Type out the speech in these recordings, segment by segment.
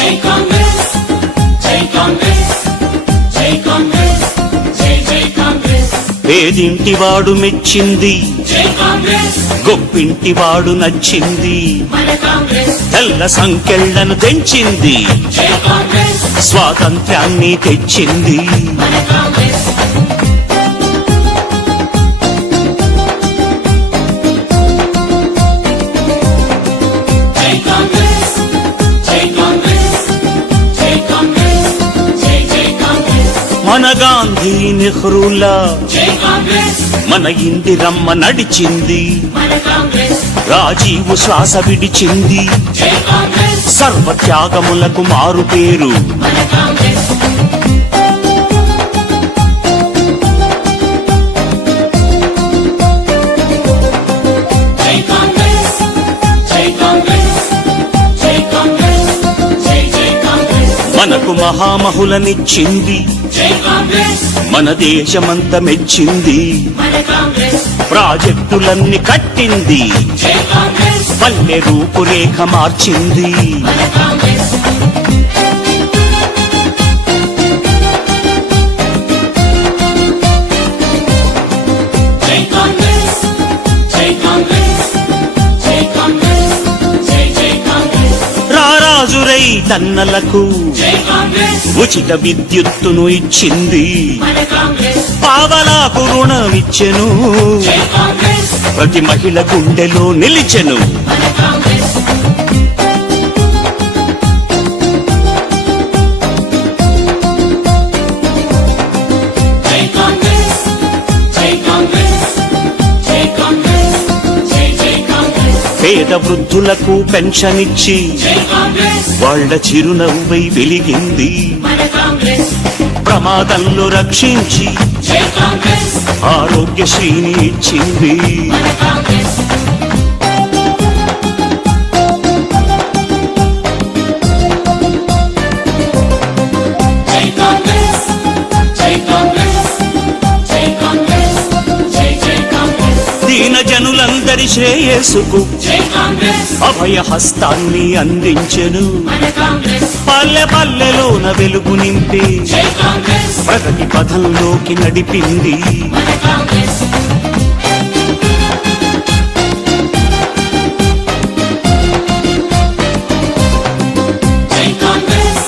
జై కాంగ్రెస్ జై కాంగ్రెస్ జై కాంగ్రెస్ జై జై కాంగ్రెస్. పేదింటివాడు మెచ్చింది జై కాంగ్రెస్ గొప్పింటివాడు నచ్చింది. మన కాంగ్రెస్ తెల్ల సంకెళ్లను తెంచింది జై కాంగ్రెస్ స్వాతంత్ర్యాన్ని తెచ్చింది. మన కాంగ్రెస్. జై కాంగ్రెస్ జై కాంగ్రెస్ జై కాంగ్రెస్ జై జై కాంగ్రెస్. మన గాంధీ నెహ్రూలా జై కాంగ్రెస్ మన ఇందిరమ్మ నడిచింది. మన కాంగ్రెస్. రాజీవు శ్వాస విడిచింది. జై కాంగ్రెస్ సర్వత్యాగములకు మారు పేరు మన కాంగ్రెస్. జై కాంగ్రెస్ జై కాంగ్రెస్ జై కాంగ్రెస్ జై జై కాంగ్రెస్. మనకు మహామహులనిచ్చింది. జై కాంగ్రెస్ మన దేశమంత మెచ్చింది. మన కాంగ్రెస్. ప్రాజెక్టులన్నీ కట్టింది. జై కాంగ్రెస్ పల్లె రూపురేఖ మార్చింది. మన కాంగ్రెస్. జై కాంగ్రెస్ జై కాంగ్రెస్ జై కాంగ్రెస్ జై జై కాంగ్రెస్. రారాజురై తన్నలకు జై కాంగ్రెస్ ఉచిత విద్యుత్తును ఇచ్చింది. మన కాంగ్రెస్. పావలాకు రుణమిచ్చెను. జై కాంగ్రెస్ ప్రతి మహిళ గుండెలో నిలిచెను. మన కాంగ్రెస్. జై కాంగ్రెస్ జై కాంగ్రెస్ జై కాంగ్రెస్ జై జై కాంగ్రెస్. పేద వృద్ధులకు పెన్షన్ ఇచ్చి జై కాంగ్రెస్ వాళ్ళ చిరునవ్వై వెలిగింది. మన కాంగ్రెస్. ప్రమాదంలో రక్షించి జై కాంగ్రెస్ ఆరోగ్యశ్రీని ఇచ్చింది. మన కాంగ్రెస్. జై కాంగ్రెస్ జై కాంగ్రెస్ జై కాంగ్రెస్ జై జై కాంగ్రెస్. దీన జనులందరి శ్రేయస్సుకు జై కాంగ్రెస్ అభయ హస్తాన్ని అందించెను. మన కాంగ్రెస్. పల్లె పల్లెలోన వెలుగు నింపి జై కాంగ్రెస్ ప్రగతి పథంలోకి నడిపింది. మన కాంగ్రెస్. జై కాంగ్రెస్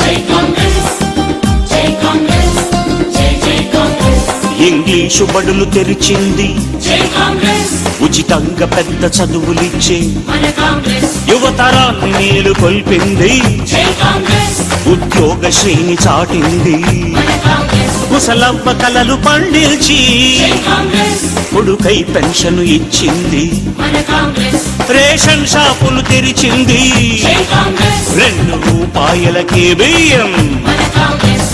జై కాంగ్రెస్ జై కాంగ్రెస్ జై జై కాంగ్రెస్. ఇంగ్లీషు బడులు తెరిచింది. జై కాంగ్రెస్ ఉచితంగా పెద్ద చదువులిచ్చే మన కాంగ్రెస్. యువతరాన్ని మేలు కొల్పింది. జై కాంగ్రెస్ ఉద్యోగ శ్రేణి చాటింది. మన కాంగ్రెస్. ముసలవ్వ కలలు పండించి జై కాంగ్రెస్ కొడుకై పెన్షన్ ఇచ్చింది. మన కాంగ్రెస్. రేషన్ షాపులు తెరిచింది. జై కాంగ్రెస్ 2 రూపాయలకే బియ్యం. మన కాంగ్రెస్.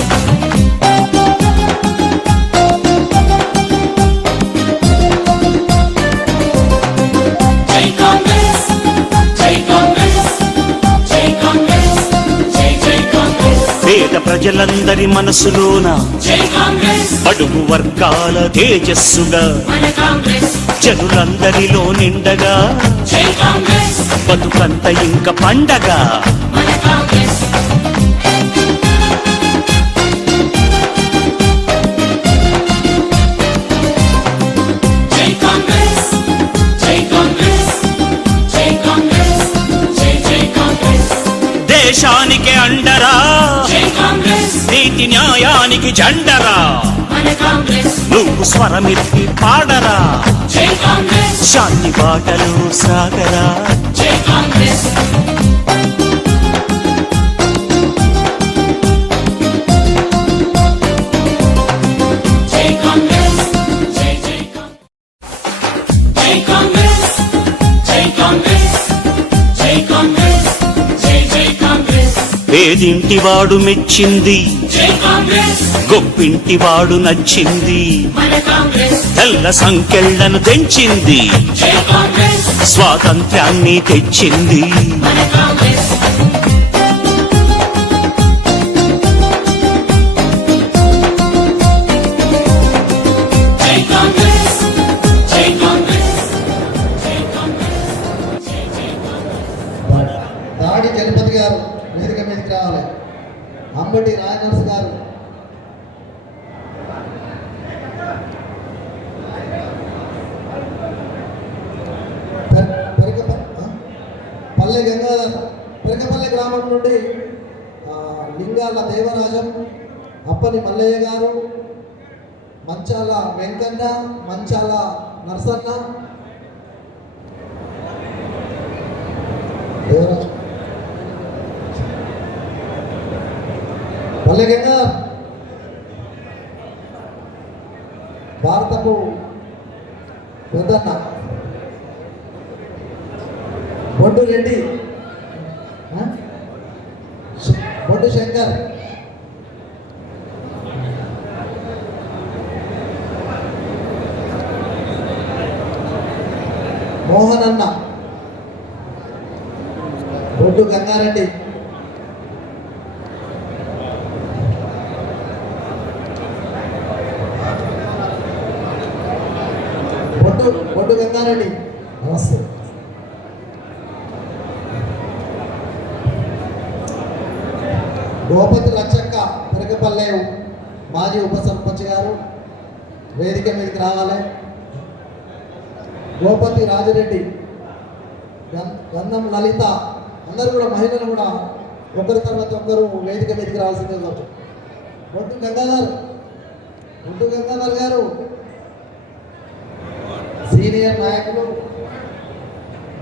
జై కాంగ్రెస్ జై కాంగ్రెస్ జై కాంగ్రెస్ జై జై కాంగ్రెస్. పేద ప్రజలందరి మనసులోన జై కాంగ్రెస్ అడుగు వర్గాల తేజస్సుగా మన కాంగ్రెస్. జనులందరిలో నిండగా జై కాంగ్రెస్ బతుకంత ఇంక పండగ. మన కాంగ్రెస్. జై కాంగ్రెస్ జై కాంగ్రెస్ జై కాంగ్రెస్ జై జై కాంగ్రెస్. దేశానికి అండరా జై కాంగ్రెస్ నీతి న్యాయానికి జెండరా. మన కాంగ్రెస్. నువ్వు స్వరమెత్తి పాడరా. జై కాంగ్రెస్ శాంతి బాటలో సాగరా. జై కాంగ్రెస్. జై కాంగ్రెస్ జై జై కాంగ్రెస్ జై కాంగ్రెస్ జై కాంగ్రెస్ జై జై కాంగ్రెస్. పేదింటివాడు మెచ్చింది. జై కాంగ్రెస్ గొప్పింటివాడు నచ్చింది. మన కాంగ్రెస్. తెల్ల సంకెళ్లను తెంచింది. జై కాంగ్రెస్ స్వాతంత్ర్యాన్ని తెచ్చింది. మన కాంగ్రెస్. జై కాంగ్రెస్ జై కాంగ్రెస్ జై కాంగ్రెస్ జై జై కాంగ్రెస్. దాడి జగపతి గారు వేదిక పల్లె గంగాధర్ పెరకపల్లె గ్రామం నుండి లింగాల దేవరాజం, అప్పని మల్లయ్య గారు, మంచాల వెంకన్న, మంచాల నరసన్న, దేవరాజు పల్లె గంగాధర్, భారతపు పెద్దన్న బొడ్డు రెడ్డి, బొడ్డు శంకర్, మోహన్ అన్న, బొడ్డు గంగారెడ్డి, బొడ్డు గంగారెడ్డి నమస్తే. గోపతి లచ్చక్క పెరగపల్లె మాజీ ఉప సర్పంచ్ గారు వేదిక మీదకి రావాలి. గోపతి రాజిరెడ్డి, గంధం లలిత, అందరూ కూడా మహిళలు కూడా ఒకరి తర్వాత ఒకరు వేదిక మీదకి రావాల్సిందే కావచ్చు. బొడ్డు గంగాధర్ గారు సీనియర్ నాయకులు,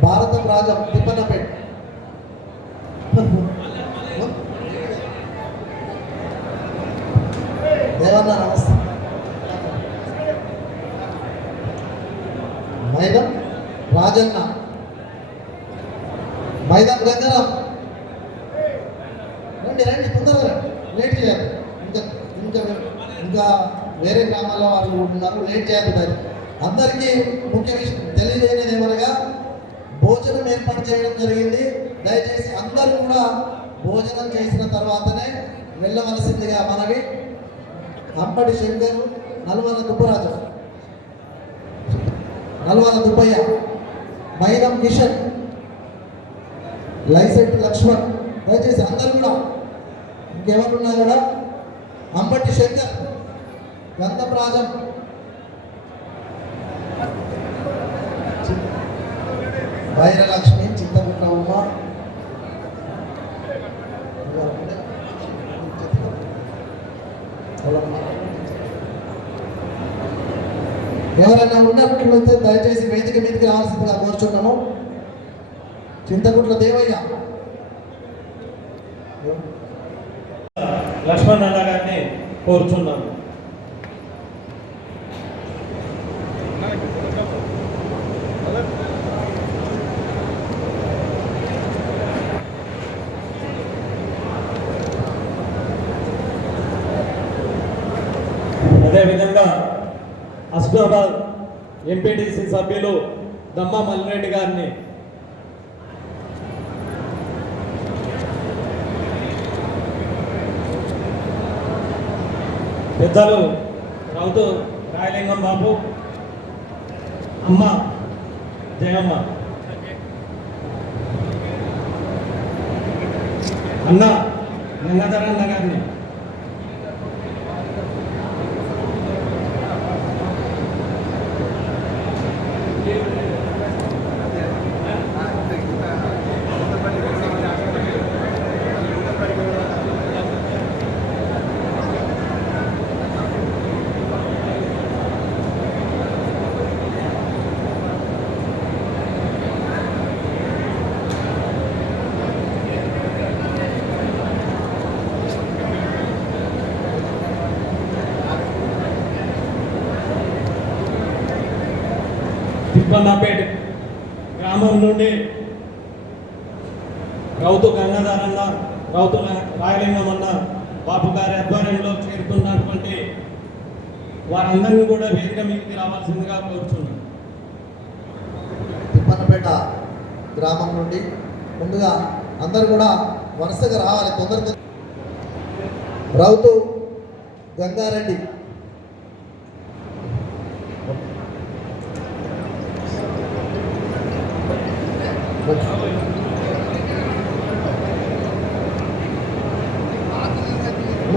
భారతం రాజం తిప్పన్నపేట. దేవన్న నమస్తే. మైదం రాజన్న, మైదం గంగారాం, రండి రండి తొందరగా రండి, లేట్ చేయాలి. ఇంకా వేరే గ్రామాల వాళ్ళు ఉన్నారు, లేట్ చేయద్దు. అందరికీ ముఖ్య విషయం తెలియజేయలేదు ఏమనగా భోజనం ఏర్పాటు చేయడం జరిగింది. దయచేసి అందరూ కూడా భోజనం చేసిన తర్వాతనే వెళ్ళవలసిందిగా మనవి. అంబటి శంకర్, నల్వల దుబ్బరాజు, నల్వల దుబ్బయ్య, మైనం కిషన్, లైసెట్ లక్ష్మణ్, దయచేసి అందరూ కూడా ఇంకెవరున్నా కూడా అంబటి శంకర్, గంధప్రాజం, వైరలక్ష్మి, చింతపుట్ల ఉమ్మ, ఎవరైనా ఉన్నట్టు దయచేసి వేదిక మీదకి రావాల్సిందిగా కోరుచున్నాము. చింతకుట్ల దేవయ్య, లక్ష్మణ్ అన్న గారిని కోరుచున్నాము. అదేవిధంగా అస్నాబాద్ ఎంపీటీసీ సభ్యులు దమ్మా మల్లిరెడ్డి గారిని పెద్దలు రౌతు రాయలింగం బాబు, అమ్మ జయమ్మ, అన్న గంగాధర్ అన్న గారిని, తిప్పన్నపేట గ్రామం నుండి రౌతు గంగాధర్ అన్న, రౌతు రాయలింగం అన్న బాబు గారి ఆధ్వర్యంలో చేరుతున్నటువంటి వారందరినీ కూడా వేదిక మీదకి రావాల్సిందిగా కోరుచున్నాను. తిప్పన్నపేట గ్రామం నుండి ముందుగా అందరూ కూడా వరుసగా రావాలి తొందరగా. రౌతు గంగారెడ్డి,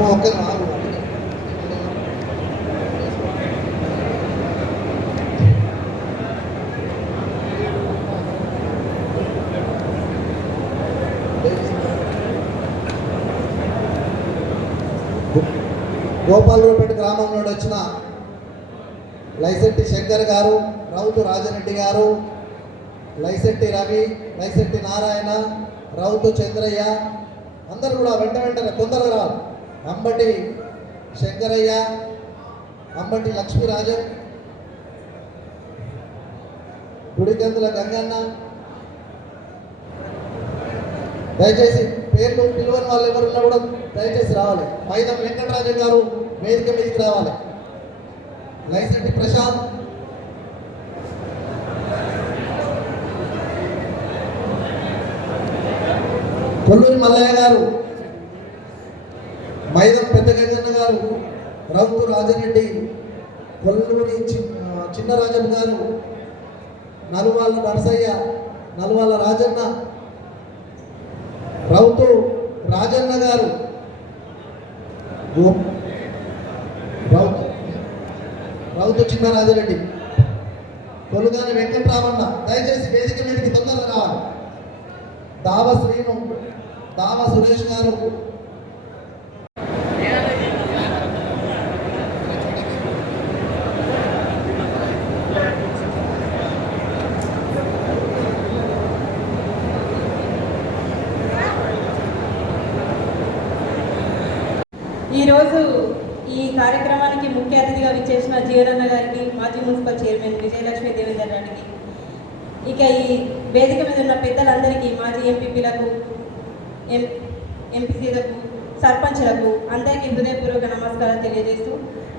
ఓకే రాదు. గోపాలరావుపేట గ్రామం నుండి వచ్చిన లైసెట్టి శంకర్ గారు, రౌతు రాజరెడ్డి గారు, లైసెట్టి రవి, లైసెట్టి నారాయణ, రౌతు చంద్రయ్య అందరూ కూడా వెంటనే తొందరగా రావాలి. అంబటి శంకరయ్య, అంబటి లక్ష్మీరాజన్, గుడికందుల గంగన్న, దయచేసి పేర్లు పిలువని వాళ్ళు ఎవరున్నా కూడా దయచేసి రావాలి. మైదం వెంకటరాజన్ గారు వేదిక మీదకి రావాలి. లైసెట్టి ప్రశాంత్, కొల్లూరి మల్లయ్య గారు, మైదం పెద్ద గంగన్న గారు, రౌతు రాజరెడ్డి, కొల్లూరి చిన్నరాజన్ గారు, నలువాళ్ళ నరసయ్య, నలువాళ్ళ రాజన్న, రౌతు రాజన్న గారు, రౌతు చిన్నరాజరెడ్డి, కొలుగాని వెంకటరామన్న దయచేసి వేదిక మీదకి తొందరగా రావాలి. దావ శ్రీను, దావ సురేష్ గారు, ఈరోజు ఈ కార్యక్రమానికి ముఖ్య అతిథిగా విచ్చేసిన జీవనన్న గారికి, మాజీ మున్సిపల్ చైర్మన్ విజయలక్ష్మి దేవేందర్ గారికి, ఇక ఈ వేదిక మీద ఉన్న పెద్దలందరికీ, మాజీ ఎంపీపీలకు, ఎంపీసీలకు, సర్పంచ్లకు అందరికీ హృదయపూర్వక నమస్కారాలు తెలియజేస్తూ,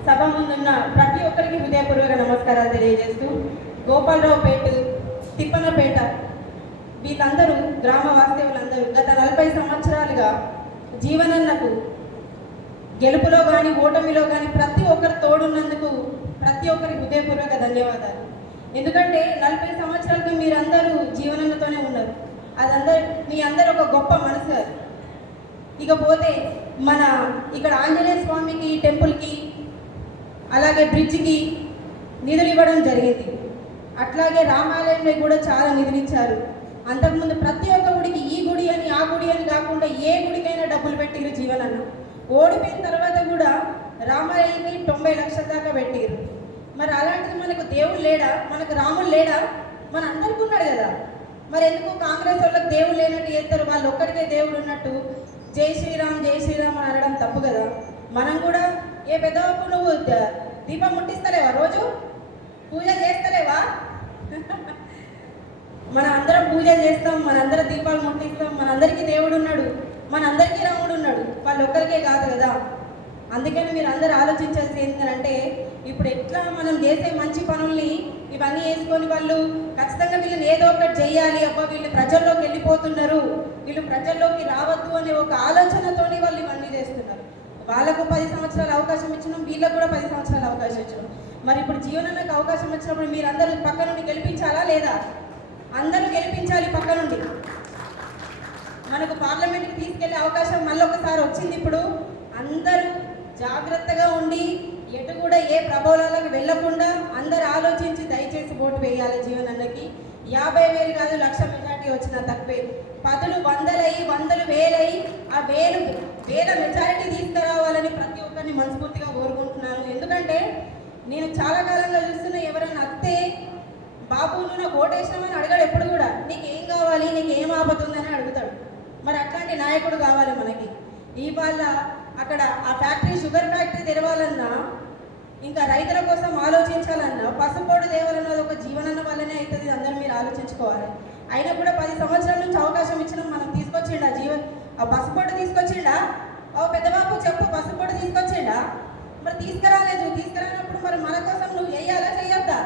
సభ ముందున్న ప్రతి ఒక్కరికి హృదయపూర్వక నమస్కారాలు తెలియజేస్తూ, గోపాలరావుపేట, తిప్పనపేట వీళ్ళందరూ గ్రామ వాస్తవులందరూ గత 40 సంవత్సరాలుగా జీవనన్నకు గెలుపులో కానీ ఓటమిలో కానీ ప్రతి ఒక్కరు తోడున్నందుకు ప్రతి ఒక్కరికి హృదయపూర్వక ధన్యవాదాలు. ఎందుకంటే 40 సంవత్సరాలకి మీరందరూ జీవనంతోనే ఉన్నారు. మీ అందరూ ఒక గొప్ప మనసు. ఇకపోతే మన ఇక్కడ ఆంజనేయ స్వామికి టెంపుల్కి అలాగే బ్రిడ్జికి నిధులు ఇవ్వడం జరిగింది. అట్లాగే రామాలయంలో కూడా చాలా నిధులు ఇచ్చారు. అంతకుముందు ప్రతి ఒక్క గుడికి ఈ గుడి అని ఆ గుడి అని కాకుండా ఏ గుడికైనా డబ్బులు పెట్టిరు జీవనన్న. ఓడిపోయిన తర్వాత కూడా రామాలయానికి 90 లక్షల దాకా పెట్టిరు. మరి అలాంటిది మనకు దేవుడు లేడా? మనకు రాముడు లేడా? మన అందరికీ ఉన్నాడు కదా. మరి ఎందుకు కాంగ్రెస్ వాళ్ళకి దేవుడు లేనట్టు చేస్తారు? వాళ్ళు ఒక్కడికే దేవుడు ఉన్నట్టు జై శ్రీరామ్ జై శ్రీరామ్ అని అనడం తప్పు కదా. మనం కూడా ఏ పెద్దవాపు నువ్వు దీపం ముట్టిస్తలేవా? రోజు పూజ చేస్తలేవా? మన అందరం పూజ చేస్తాం, మనందరం దీపాలు ముట్టిస్తాం, మనందరికీ దేవుడు ఉన్నాడు, మనందరికీ రాముడు ఉన్నాడు. వాళ్ళు ఒక్కరికే కాదు కదా. అందుకని మీరు అందరూ ఆలోచించాల్సి ఏంటంటే, ఇప్పుడు ఎట్లా మనం చేసే మంచి పనుల్ని ఇవన్నీ వేసుకొని వాళ్ళు ఖచ్చితంగా వీళ్ళని ఏదో ఒకటి చేయాలి, అబ్బా వీళ్ళు ప్రజల్లోకి వెళ్ళిపోతున్నారు, వీళ్ళు ప్రజల్లోకి రావద్దు అనే ఒక ఆలోచనతోని వాళ్ళు ఇవన్నీ చేస్తున్నారు. వాళ్ళకు 10 సంవత్సరాల అవకాశం ఇచ్చినాం, వీళ్ళకు కూడా 10 సంవత్సరాల అవకాశం ఇచ్చినాం. మరి ఇప్పుడు జీవనానికి అవకాశం వచ్చినప్పుడు మీరందరూ పక్క నుండి గెలిపించాలా లేదా? అందరూ గెలిపించాలి పక్క నుండి. మనకు పార్లమెంట్కి తీసుకెళ్లే అవకాశం మళ్ళొకసారి వచ్చింది. ఇప్పుడు అందరూ జాగ్రత్తగా ఉండి ఎటు కూడా ఏ ప్రభావాలకు వెళ్లకుండా అందరూ ఆలోచించి దయచేసి ఓటు వేయాలి జీవనన్నకి. 50,000 కాదు, 1,00,000 మెజార్టీ వచ్చినా తక్కువే. 10లు 100లై 100లు వేలై ఆ వేల మెజారిటీ తీసుకురావాలని ప్రతి ఒక్కరిని మనస్ఫూర్తిగా కోరుకుంటున్నాను. ఎందుకంటే నేను చాలా కాలంగా చూస్తున్నా, ఎవరైనా అత్తే బాబు నువ్వు నాకు ఓటేసినామని అడగాడు. ఎప్పుడు కూడా నీకేం కావాలి, నీకేం ఆపతుందని అడుగుతాడు. మరి అట్లాంటి నాయకుడు కావాలి మనకి. ఇవాళ అక్కడ ఆ ఫ్యాక్టరీ, షుగర్ ఫ్యాక్టరీ తెరవాలన్నా, ఇంకా రైతుల కోసం ఆలోచించాలన్నా, పసుపోడు దేవాలన్నది ఒక జీవనన్న వల్లనే అవుతుంది. అందరూ మీరు ఆలోచించుకోవాలి. అయినా కూడా 10 సంవత్సరాల నుంచి అవకాశం ఇచ్చినాం. మనం తీసుకొచ్చిండా ఆ పసుపోడు తీసుకొచ్చిండా? పెద్దబాబు చెప్పు, పసుపోడు తీసుకొచ్చిండా? మరి తీసుకురాలేదు. తీసుకురానప్పుడు మరి మన కోసం నువ్వు వేయాలా చేయొద్దా?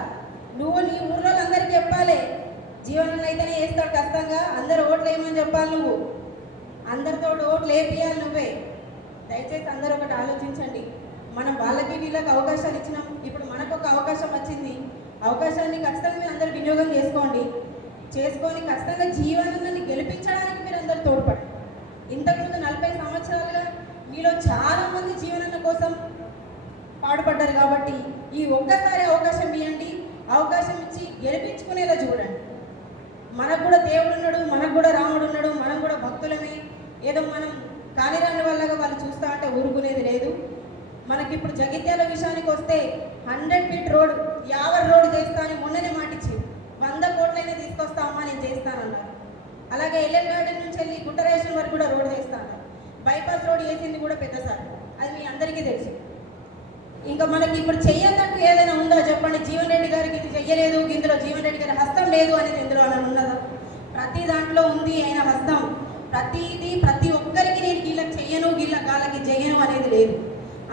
నువ్వు నీ ఊర్లో అందరికీ చెప్పాలి. జీవనన్న అయితేనే వేస్తాడు ఖచ్చితంగా. అందరు ఓట్లు వేయమని చెప్పాలి. నువ్వు అందరితో ఓట్లు వేపియాలి నువ్వే. దయచేసి అందరూ ఒకటి ఆలోచించండి. మనం వాళ్ళకి వీళ్ళకి అవకాశాలు ఇచ్చినాం. ఇప్పుడు మనకు ఒక అవకాశం వచ్చింది. అవకాశాన్ని ఖచ్చితంగా మీరు అందరూ వినియోగం చేసుకొని ఖచ్చితంగా జీవనాన్ని గెలిపించడానికి మీరు అందరూ తోడ్పడండి. ఇంతకుముందు 40 సంవత్సరాలుగా మీలో చాలామంది జీవనన్న కోసం పాటుపడ్డారు. కాబట్టి ఈ ఒక్కసారి అవకాశం ఇవ్వండి. అవకాశం ఇచ్చి గెలిపించుకునేలా చూడండి. మనకు కూడా దేవుడు ఉన్నాడు, మనకు కూడా రాముడు ఉన్నాడు, మనం కూడా భక్తులమే. ఏదో మనం కానిరాని వాళ్ళగా వాళ్ళు చూస్తా అంటే ఊరుకునేది లేదు. మనకి ఇప్పుడు జగిత్యాల విషయానికి వస్తే 100 ఫీట్ రోడ్ 50 రోడ్ చేస్తా అని మొన్ననే మాటిచ్చి 100 కోట్లైనా తీసుకొస్తామా నేను చేస్తానన్నారు. అలాగే ఎల్ఎల్ గార్డెన్ నుంచి వెళ్ళి గుట్టరేషన్ వరకు కూడా రోడ్ చేస్తాను. బైపాస్ రోడ్ వేసింది కూడా పెద్ద సార్, అది మీ అందరికీ తెలుసు. ఇంకా మనకి ఇప్పుడు చెయ్యన్నట్టు ఏదైనా ఉందా చెప్పండి? జీవన్ రెడ్డి గారికి ఇది చెయ్యలేదు, ఇందులో జీవన్ రెడ్డి గారి హస్తం లేదు అనేది ఇందులో అని ఉన్నదా? ప్రతి దాంట్లో ఉంది ఆయన హస్తం. ప్రతి ఒక్కరికి నేను వీళ్ళకి చెయ్యను, వాళ్ళకి చెయ్యను అనేది లేదు.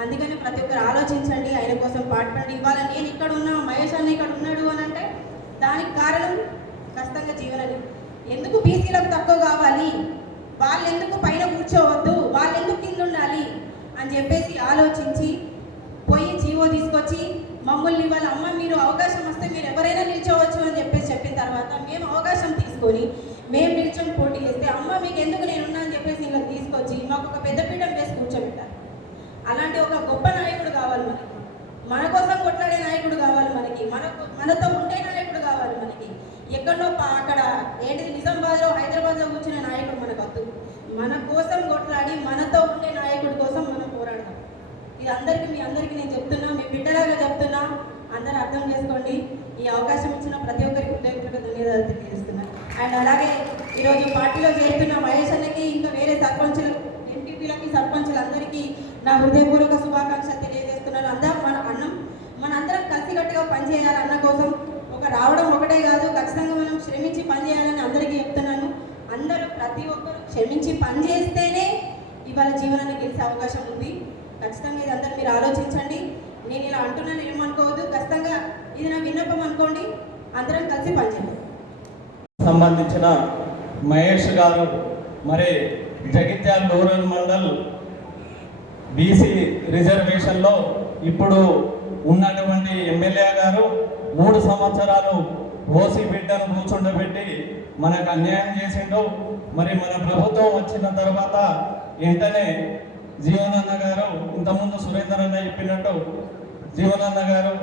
అందుకని ప్రతి ఒక్కరు ఆలోచించండి, ఆయన కోసం పాటుపడండి. ఇవాళ నేను ఇక్కడ ఉన్నా, మహేష్ అన్న ఇక్కడ ఉన్నాడు అని అంటే దానికి కారణం ఖచ్చితంగా జీవనని. ఎందుకు బీసీలకు తక్కువ కావాలి, వాళ్ళు ఎందుకు పైన కూర్చోవద్దు, వాళ్ళు ఎందుకు కింద ఉండాలి అని చెప్పేసి ఆలోచించి పోయి జీవో తీసుకొచ్చి మమ్మల్ని వాళ్ళ అమ్మ మీరు అవకాశం వస్తే మీరు ఎవరైనా నిల్చోవచ్చు అని చెప్పేసి చెప్పిన తర్వాత మేము అవకాశం తీసుకొని మేము నిల్చొని పోటీ చేస్తే అమ్మ మీకు ఎందుకు నేనున్నా అని చెప్పేసి ఇంకా తీసుకొచ్చి మాకు ఒక పెద్ద పీఠం వేసి కూర్చోబెట్టారు. అలాంటి ఒక గొప్ప నాయకుడు కావాలి మనకి, మన కోసం కొట్లాడే నాయకుడు కావాలి మనకి, మనతో ఉండే నాయకుడు కావాలి మనకి. ఎక్కడో అక్కడ ఏంటిది నిజామాబాద్లో హైదరాబాద్లో కూర్చునే నాయకుడు మనకు వద్దు. మన కోసం కొట్లాడి మనతో ఉండే నాయకుడి కోసం మనం పోరాడదాం. ఇది మీ అందరికీ నేను చెప్తున్నా, మీ బిడ్డలాగా చెప్తున్నా, అందరూ అర్థం చేసుకోండి. ఈ అవకాశం ఇచ్చిన ప్రతి ఒక్కరికి హృదయపూర్వక ధన్యవాదాలు తెలియజేస్తున్నా. అండ్ అలాగే ఈరోజు పార్టీలో చేరుతున్న మహేష్ అన్నకి, ఇంకా వేరే సర్పంచులు, ఎంపీపీలకి, సర్పంచులందరికీ నా హృదయపూర్వక శుభాకాంక్షలు తెలియజేస్తున్నాను. మనందరం కలిసికట్టుగా పనిచేయాలి అన్న కోసం. రావడం ఒకటే కాదు, ఖచ్చితంగా మనం శ్రమించి పనిచేయాలని అందరికీ చెప్తున్నాను. అందరూ ప్రతి ఒక్కరు శ్రమించి పనిచేస్తేనే ఇవాళ జీవనాన్ని గెలిచే అవకాశం ఉంది. ఖచ్చితంగా ఇది అందరూ మీరు ఆలోచించండి. నేను ఇలా అంటున్నాను ఏమనుకోవద్దు, ఖచ్చితంగా ఇది నా విన్నపం అనుకోండి. అందరం కలిసి పనిచేయాలి. సంబంధించిన మహేష్ గారు మరి జగిత్యాల రూరల్ మండల్ బీసీ రిజర్వేషన్లో ఇప్పుడు ఉన్నటువంటి ఎమ్మెల్యే గారు 3 సంవత్సరాలు ఓసీ బిడ్డను కూర్చుండబెట్టి మనకు అన్యాయం చేసిండు. మరి మన ప్రభుత్వం వచ్చిన తర్వాత వెంటనే జీవనన్న గారు, ఇంతకుముందు సురేందర్ అన్న చెప్పినట్టు, జీవనన్న గారు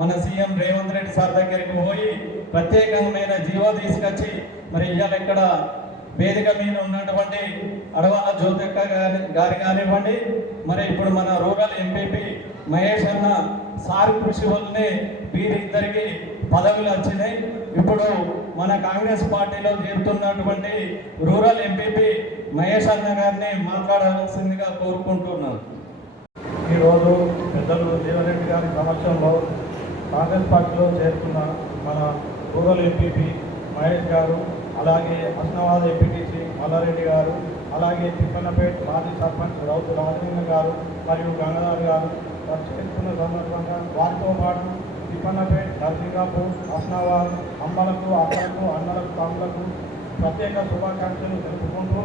మన సీఎం రేవంత్ రెడ్డి సార్ దగ్గరికి పోయి ప్రత్యేకమైన జీవో తీసుకొచ్చి మరి ఇవాళ ఇక్కడ వేదిక మీద ఉన్నటువంటి అడవాల జ్యోతిక్క గారి కానివ్వండి, మరి ఇప్పుడు మన రూరల్ ఎంపీపీ మహేష్ అన్న సార్ కృషి వల్లనే వీరిద్దరికి పదవులు వచ్చినాయి. ఇప్పుడు మన కాంగ్రెస్ పార్టీలో చేరుతున్నటువంటి రూరల్ ఎంపీపీ మహేష్ అన్న గారిని మాట్లాడాల్సిందిగా కోరుకుంటున్నాను. ఈరోజు పెద్దలు జీవన్రెడ్డి గారి సమక్షంలో కాంగ్రెస్ పార్టీలో చేరుతున్న మన రూరల్ ఎంపీపీ మహేష్ గారు, అలాగే హస్నాబాద్ ఎంపీటీసీ మల్లారెడ్డి గారు, అలాగే తిప్పన్నపేట మాజీ సర్పంచ్ రౌతు రాజలింగ గారు మరియు గంగాధర్ గారు చేరుతున్న సందర్భంగా వారితో పాటు తిప్పన్నపేట, నర్సింగాపూర్, హస్నాబాద్ అమ్మలకు, అక్కలకు, అన్నలకు, తమ్ములకు ప్రత్యేక శుభాకాంక్షలు తెలుపుకుంటూ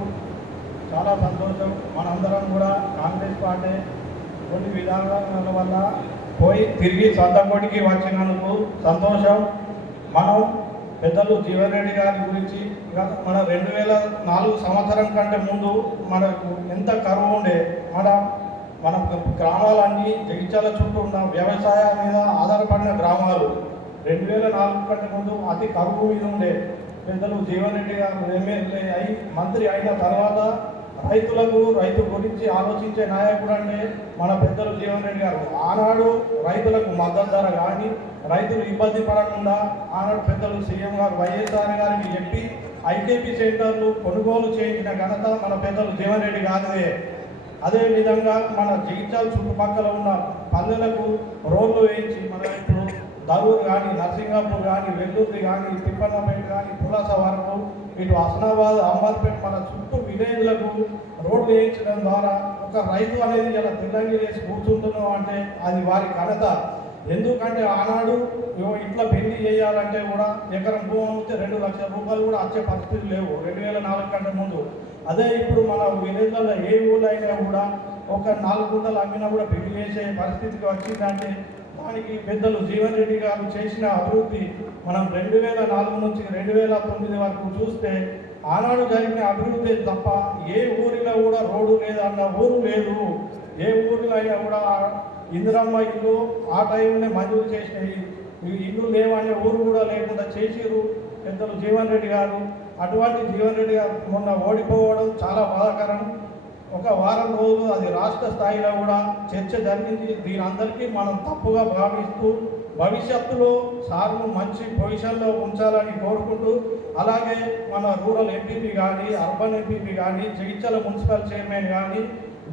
చాలా సంతోషం. మనందరం కూడా కాంగ్రెస్ పార్టీ కొన్ని విధానాల వల్ల పోయి తిరిగి సొంతకోటికి వచ్చినందుకు సంతోషం. మనం పెద్దలు జీవన్ రెడ్డి గారి గురించి మన 2004 సంవత్సరం కంటే ముందు మనకు ఎంత కరువు ఉండే, మన గ్రామాలన్నీ జగిత్యాల చుట్టూ ఉన్న వ్యవసాయం మీద ఆధారపడిన గ్రామాలు 2004 కంటే ముందు అతి కరువు మీద ఉండే. పెద్దలు జీవన్ రెడ్డి గారు ఎమ్మెల్యే అయి మంత్రి అయిన తర్వాత రైతు గురించి ఆలోచించే నాయకుడు అంటే మన పెద్దలు జీవన్ రెడ్డి గారు. ఆనాడు రైతులకు మద్దతు ధర కానీ రైతులు ఇబ్బంది పడకుండా ఆనాడు పెద్దలు సీఎం గారు వైఎస్ఆర్ గారికి చెప్పి ఐకేపీ సెంటర్లు కొనుగోలు చేయించిన ఘనత మన పెద్దలు జీవన్ రెడ్డి గారిదే. అదేవిధంగా మన జగిత్యాల చుట్టుపక్కల ఉన్న పల్లెలకు రోడ్లు వేయించి మన ఇప్పుడు దరూరు కానీ, నర్సింగాపూర్ కానీ, వెల్లూరు కానీ, తిప్పన్నపేట కానీ, పులాస వరకు ఇటు హస్నాబాద్, అంబర్పేట మన చుట్టూ విలేజ్లకు రోడ్లు వేయించడం ద్వారా ఒక రైతు అనేది ఇలా తెల్లంగి వేసి కూర్చుంటున్నాం అంటే అది వారి ఘనత. ఎందుకంటే ఆనాడు ఇట్లా పెళ్లి చేయాలంటే కూడా ఎకరం భూమి ఉంటే 2 లక్షల రూపాయలు కూడా వచ్చే పరిస్థితి లేవు 2004 కంటే ముందు. అదే ఇప్పుడు మన విలేజ్లలో ఏ ఊళ్ళో అయినా కూడా ఒక 4 గుంటలు అమ్మినా కూడా పెళ్లి చేసే పరిస్థితికి వచ్చిందంటే దానికి పెద్దలు జీవన్ రెడ్డి గారు చేసిన అభివృద్ధి మనం 2004 నుంచి 2009 వరకు చూస్తే ఆనాడు జరిగిన అభివృద్ధి తప్ప ఏ ఊరిలో కూడా రోడ్డు లేదన్న ఊరు లేదు. ఏ ఊరిలో అయినా కూడా ఇందిరమ్మ ఇల్లు ఆ టైంలో మంజూరు చేసినాయి, ఇల్లు లేవనే ఊరు కూడా లేకుండా చేసిరు పెద్దలు జీవన్ రెడ్డి గారు. అటువంటి జీవన్ రెడ్డి గారు మొన్న ఓడిపోవడం చాలా బాధాకరం. ఒక వారం రోజులు అది రాష్ట్ర స్థాయిలో కూడా చర్చ జరిగింది. దీని అందరికీ మనం తప్పుగా భావిస్తూ భవిష్యత్తులో సార్ను మంచి పొజిషన్లో ఉంచాలని కోరుకుంటూ, అలాగే మన రూరల్ ఎంపీపీ కానీ, అర్బన్ ఎంపీపీ కానీ, జగిత్యాల మున్సిపల్ చైర్మన్ కానీ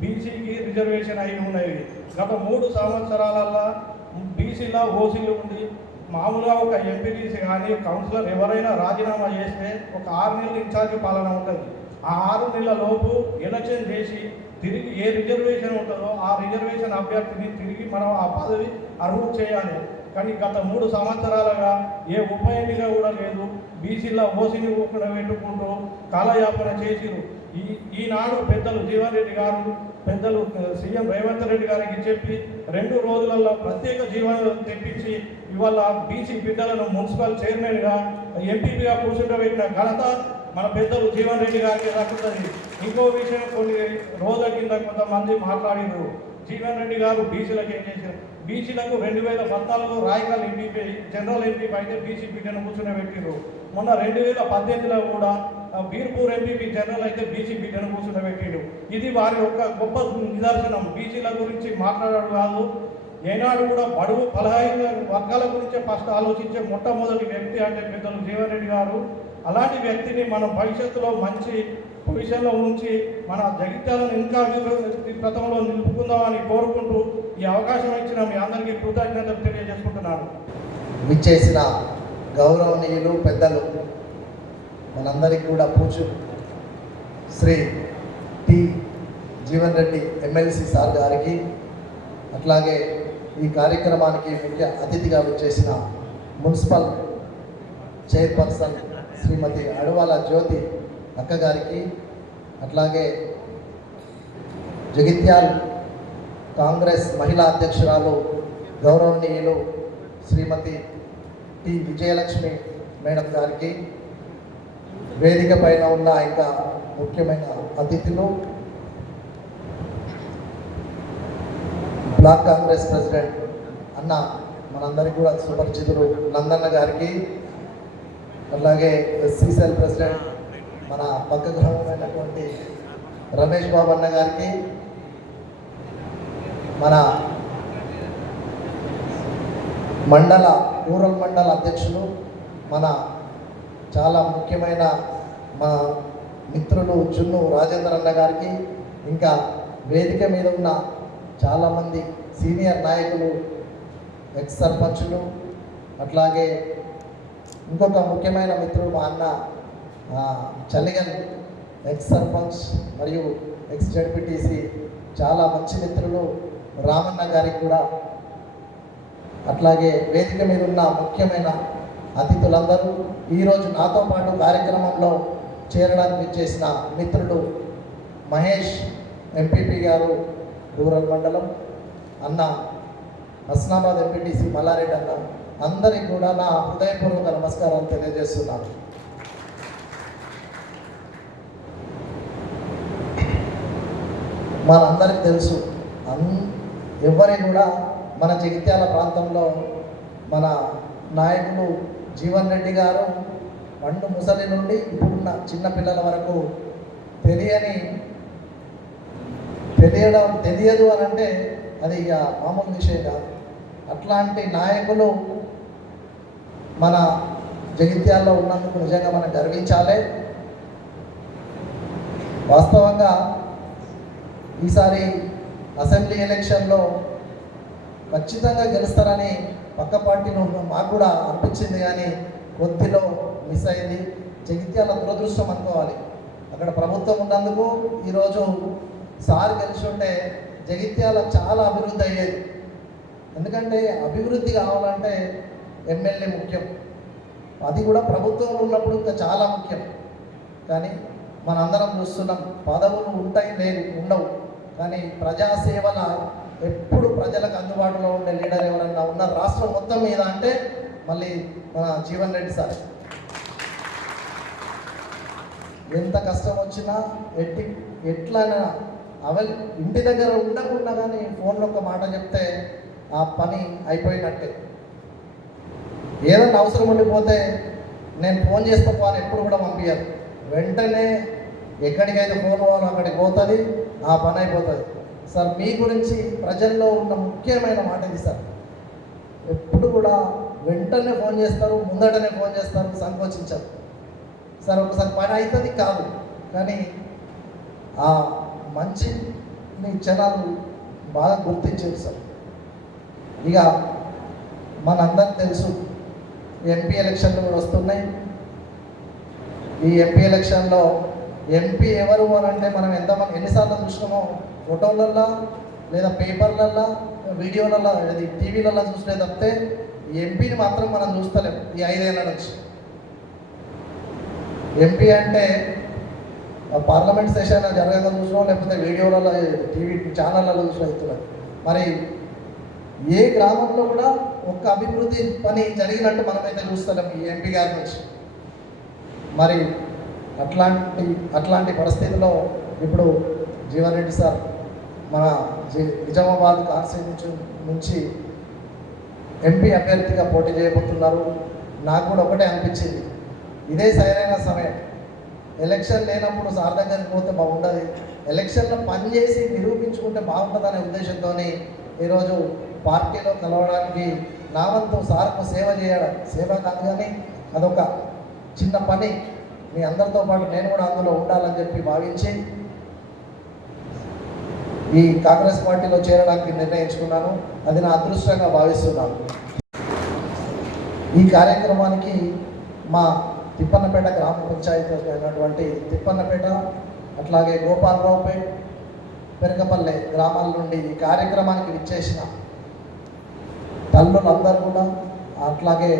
బీసీకి రిజర్వేషన్ అయి ఉన్నాయి. గత 3 సంవత్సరాలలో బీసీలో ఓసీలు ఉండి మామూలుగా ఒక ఎంపీటీసీ కానీ కౌన్సిలర్ ఎవరైనా రాజీనామా చేస్తే ఒక 6 నెలలు ఇన్ఛార్జ్ పాలన ఉంటుంది. ఆ 6 నెలల లోపు ఎలక్షన్ చేసి తిరిగి ఏ రిజర్వేషన్ ఉంటుందో ఆ రిజర్వేషన్ అభ్యర్థిని తిరిగి మనం ఆ పదవి అర్హులు చేయాలి. కానీ గత 3 సంవత్సరాలుగా ఏ ఉప ఎన్నిక కూడా లేదు. బీసీలో ఓసీని ఊకుండా పెట్టుకుంటూ కాలయాపన చేసిరు. ఈనాడు పెద్దలు జీవన్ రెడ్డి గారు, పెద్దలు సీఎం రేవంత్ రెడ్డి గారికి చెప్పి 2 రోజులలో ప్రత్యేక జీవనం తెప్పించి ఇవాళ బీసీ బిడ్డలను మున్సిపల్ చైర్మన్గా ఎంపీపీగా కూర్చుంటబెట్టిన ఘనత మన పెద్దలు జీవన్ రెడ్డి గారికి దక్కుతుంది. ఇంకో విషయం, కొన్ని రోజుల కింద కొంతమంది మాట్లాడినారు. జీవన్ రెడ్డి గారు బీసీలకు ఏం చేశారు? బీసీలకు 2014 రాయకల్ ఎంపీపీ జనరల్ ఎంపీపీ అయితే బీసీ బిడ్డను కూర్చుండబెట్టిరు. మొన్న 2018లో కూడా బీర్పూర్ ఎంపీపీ జనరల్ అయితే బీసీ బిడ్డను కూర్చుండబెట్టిరు. ఇది వారి యొక్క గొప్ప నిదర్శనం. బీసీల గురించి మాట్లాడడం కాదు, ఏనాడు కూడా బడుగు బలహీన వర్గాల గురించే ఫస్ట్ ఆలోచించే మొట్టమొదటి వ్యక్తి అంటే పెద్దలు జీవన్ రెడ్డి గారు. అలాంటి వ్యక్తిని మనం భవిష్యత్తులో మంచి పొజిషన్లో ఉంచి మన జగిత్యాలను ఇంకా అభివృద్ధి పథంలో నిలుపుకుందామని కోరుకుంటూ ఈ అవకాశం ఇచ్చిన మీ అందరికీ కృతజ్ఞతలు తెలియజేసుకుంటున్నాను. విచ్చేసిన గౌరవనీయులు పెద్దలు మనందరికీ కూడా పూజలు Shri T Jeevan Reddy MLC sir గారికి, అట్లాగే ఈ కార్యక్రమానికి ముఖ్య అతిథిగా విచ్చేసిన మున్సిపల్ చైర్పర్సన్ శ్రీమతి అడవాల జ్యోతి అక్క గారికి, అట్లాగే జగిత్యాల్ కాంగ్రెస్ మహిళా అధ్యక్షురాలు గౌరవనీయులు శ్రీమతి టి విజయలక్ష్మి మేడం గారికి, వేదిక పైన ఉన్న ఇంకా ముఖ్యమైన అతిథులు బ్లాక్ కాంగ్రెస్ ప్రెసిడెంట్ అన్న మనందరికీ కూడా సుపరిచితులు నందన్న గారికి, అలాగే ఎస్సీ సెల్ ప్రెసిడెంట్ మన పక్క గ్రామమైనటువంటి రమేష్ బాబు అన్న గారికి, మన రూరల్ మండల అధ్యక్షులు మన చాలా ముఖ్యమైన మా మిత్రులు జున్ను రాజేంద్ర అన్న గారికి, ఇంకా వేదిక మీద ఉన్న చాలామంది సీనియర్ నాయకులు, ఎక్స్ సర్పంచులు, అట్లాగే ఇంకొక ముఖ్యమైన మిత్రుడు మా అన్న చలిగన్ ఎక్స్ సర్పంచ్ మరియు ఎక్స్ జడ్పీటీసీ, చాలా మంచి మిత్రులు రామన్న గారికి కూడా, అట్లాగే వేదిక మీద ఉన్న ముఖ్యమైన అతిథులందరూ, ఈరోజు నాతో పాటు కార్యక్రమంలో చేరడానికి చేసిన మిత్రుడు మహేష్ ఎంపీపీ గారు రూరల్ మండలం, అన్న హస్నాబాద్ ఎంపీటీసీ మల్లారెడ్డి అన్న, అందరికీ కూడా నా హృదయపూర్వక నమస్కారాలు తెలియజేస్తున్నాను. మనందరికీ తెలుసు, ఎవరి కూడా మన జగిత్యాల ప్రాంతంలో మన నాయకులు జీవన్ రెడ్డి గారు పండు ముసలి నుండి ఇప్పుడున్న చిన్న పిల్లల వరకు తెలియదు అని అంటే అది ఇక మామూలు విషయం కాదు. అట్లాంటి నాయకులు మన జగిత్యాల్లో ఉన్నందుకు నిజంగా మనం గర్వించాలి. వాస్తవంగా ఈసారి అసెంబ్లీ ఎలక్షన్లో ఖచ్చితంగా గెలుస్తారని పక్క పార్టీలో మాకు కూడా అనిపించింది, కానీ కొద్దిలో మిస్ అయింది. జగిత్యాల దురదృష్టం అనుకోవాలి. అక్కడ ప్రభుత్వం ఉన్నందుకు ఈరోజు సార్ గెలిచి ఉంటే జగిత్యాల చాలా అభివృద్ధి అయ్యేది. ఎందుకంటే అభివృద్ధి కావాలంటే ఎమ్మెల్యే ముఖ్యం, అది కూడా ప్రభుత్వంలో ఉన్నప్పుడు ఇంకా చాలా ముఖ్యం. కానీ మనందరం చూస్తున్నాం, పదవులు ఉంటాయి ఉండవు, కానీ ప్రజాసేవల ఎప్పుడు ప్రజలకు అందుబాటులో ఉండే లీడర్ ఎవరన్నా ఉన్న రాష్ట్రం మొత్తం మీద అంటే మళ్ళీ మన జీవన్ రెడ్డి సార్. ఎంత కష్టం వచ్చినా ఎట్లయినా ఇంటి దగ్గర ఉండకుండా కానీ ఫోన్లో ఒక మాట చెప్తే ఆ పని అయిపోయినట్టే. ఏదన్నా అవసరం ఉండిపోతే నేను ఫోన్ చేస్తా అని ఎప్పుడు కూడా పంపించారు. వెంటనే ఎక్కడికైతే ఫోన్ పోవాలో అక్కడికి పోతుంది. ఆ పని అయిపోతుంది. సార్ మీ గురించి ప్రజల్లో ఉన్న ముఖ్యమైన మాట ఇది సార్, ఎప్పుడు కూడా వెంటనే ఫోన్ చేస్తారు, ముందటనే ఫోన్ చేస్తారు, సంకోచించారు సార్. ఒకసారి పని అవుతుంది కాదు, కానీ ఆ మంచి మీ జనాలు బాగా గుర్తించారు సార్. ఇక మనందరికి తెలుసు ఎంపీ ఎలక్షన్లు కూడా వస్తున్నాయి. ఈ ఎంపీ ఎలక్షన్లో ఎంపీ ఎవరు అని అంటే మనం ఎన్నిసార్లు చూసినామో ఫోటోలల్లో లేదా పేపర్లల్లో వీడియోలలో అది టీవీలలో చూసినే తప్పితే ఎంపీని మాత్రం మనం చూస్తలేము ఈ 5 ఏళ్ళ నుంచి. ఎంపీ అంటే పార్లమెంట్ సెషన్ జరగగా చూసినాం, లేకపోతే వీడియోలలో టీవీ ఛానళ్ళలో చూసిన అవుతున్నారు. మరి ఏ గ్రామంలో కూడా ఒక్క అభివృద్ధి పని జరిగినట్టు మనమైతే చూస్తలేము ఈ ఎంపీ గారి నుంచి. మరి అట్లాంటి పరిస్థితిలో ఇప్పుడు జీవన్ రెడ్డి సార్ మన నిజామాబాద్ కాన్స్టిట్యూన్సీ నుంచి ఎంపీ అభ్యర్థిగా పోటీ చేయబోతున్నారు. నాకు కూడా ఒకటే అనిపించింది, ఇదే సరైన సమయం. ఎలక్షన్ లేనప్పుడు సార్ దగ్గరికి పోతే బాగుంటుంది, ఎలక్షన్లో పనిచేసి నిరూపించుకుంటే బాగుంటుందనే ఉద్దేశంతో ఈరోజు పార్టీలో కలవడానికి నా వంతు సార్కు సేవ చేయడం, సేవ కాదు కానీ అదొక చిన్న పని, మీ అందరితో పాటు నేను కూడా అందులో ఉండాలని చెప్పి భావించి ఈ కాంగ్రెస్ పార్టీలో చేరడానికి నిర్ణయించుకున్నాను. అది నా అదృష్టంగా భావిస్తున్నాను. ఈ కార్యక్రమానికి మా తిప్పన్నపేట గ్రామ పంచాయతీ అయినటువంటి తిప్పన్నపేట, అట్లాగే గోపాలరావుపేట, పెరకపల్లె గ్రామాల నుండి ఈ కార్యక్రమానికి విచ్చేసిన తల్లులందరూ కూడా, అట్లాగే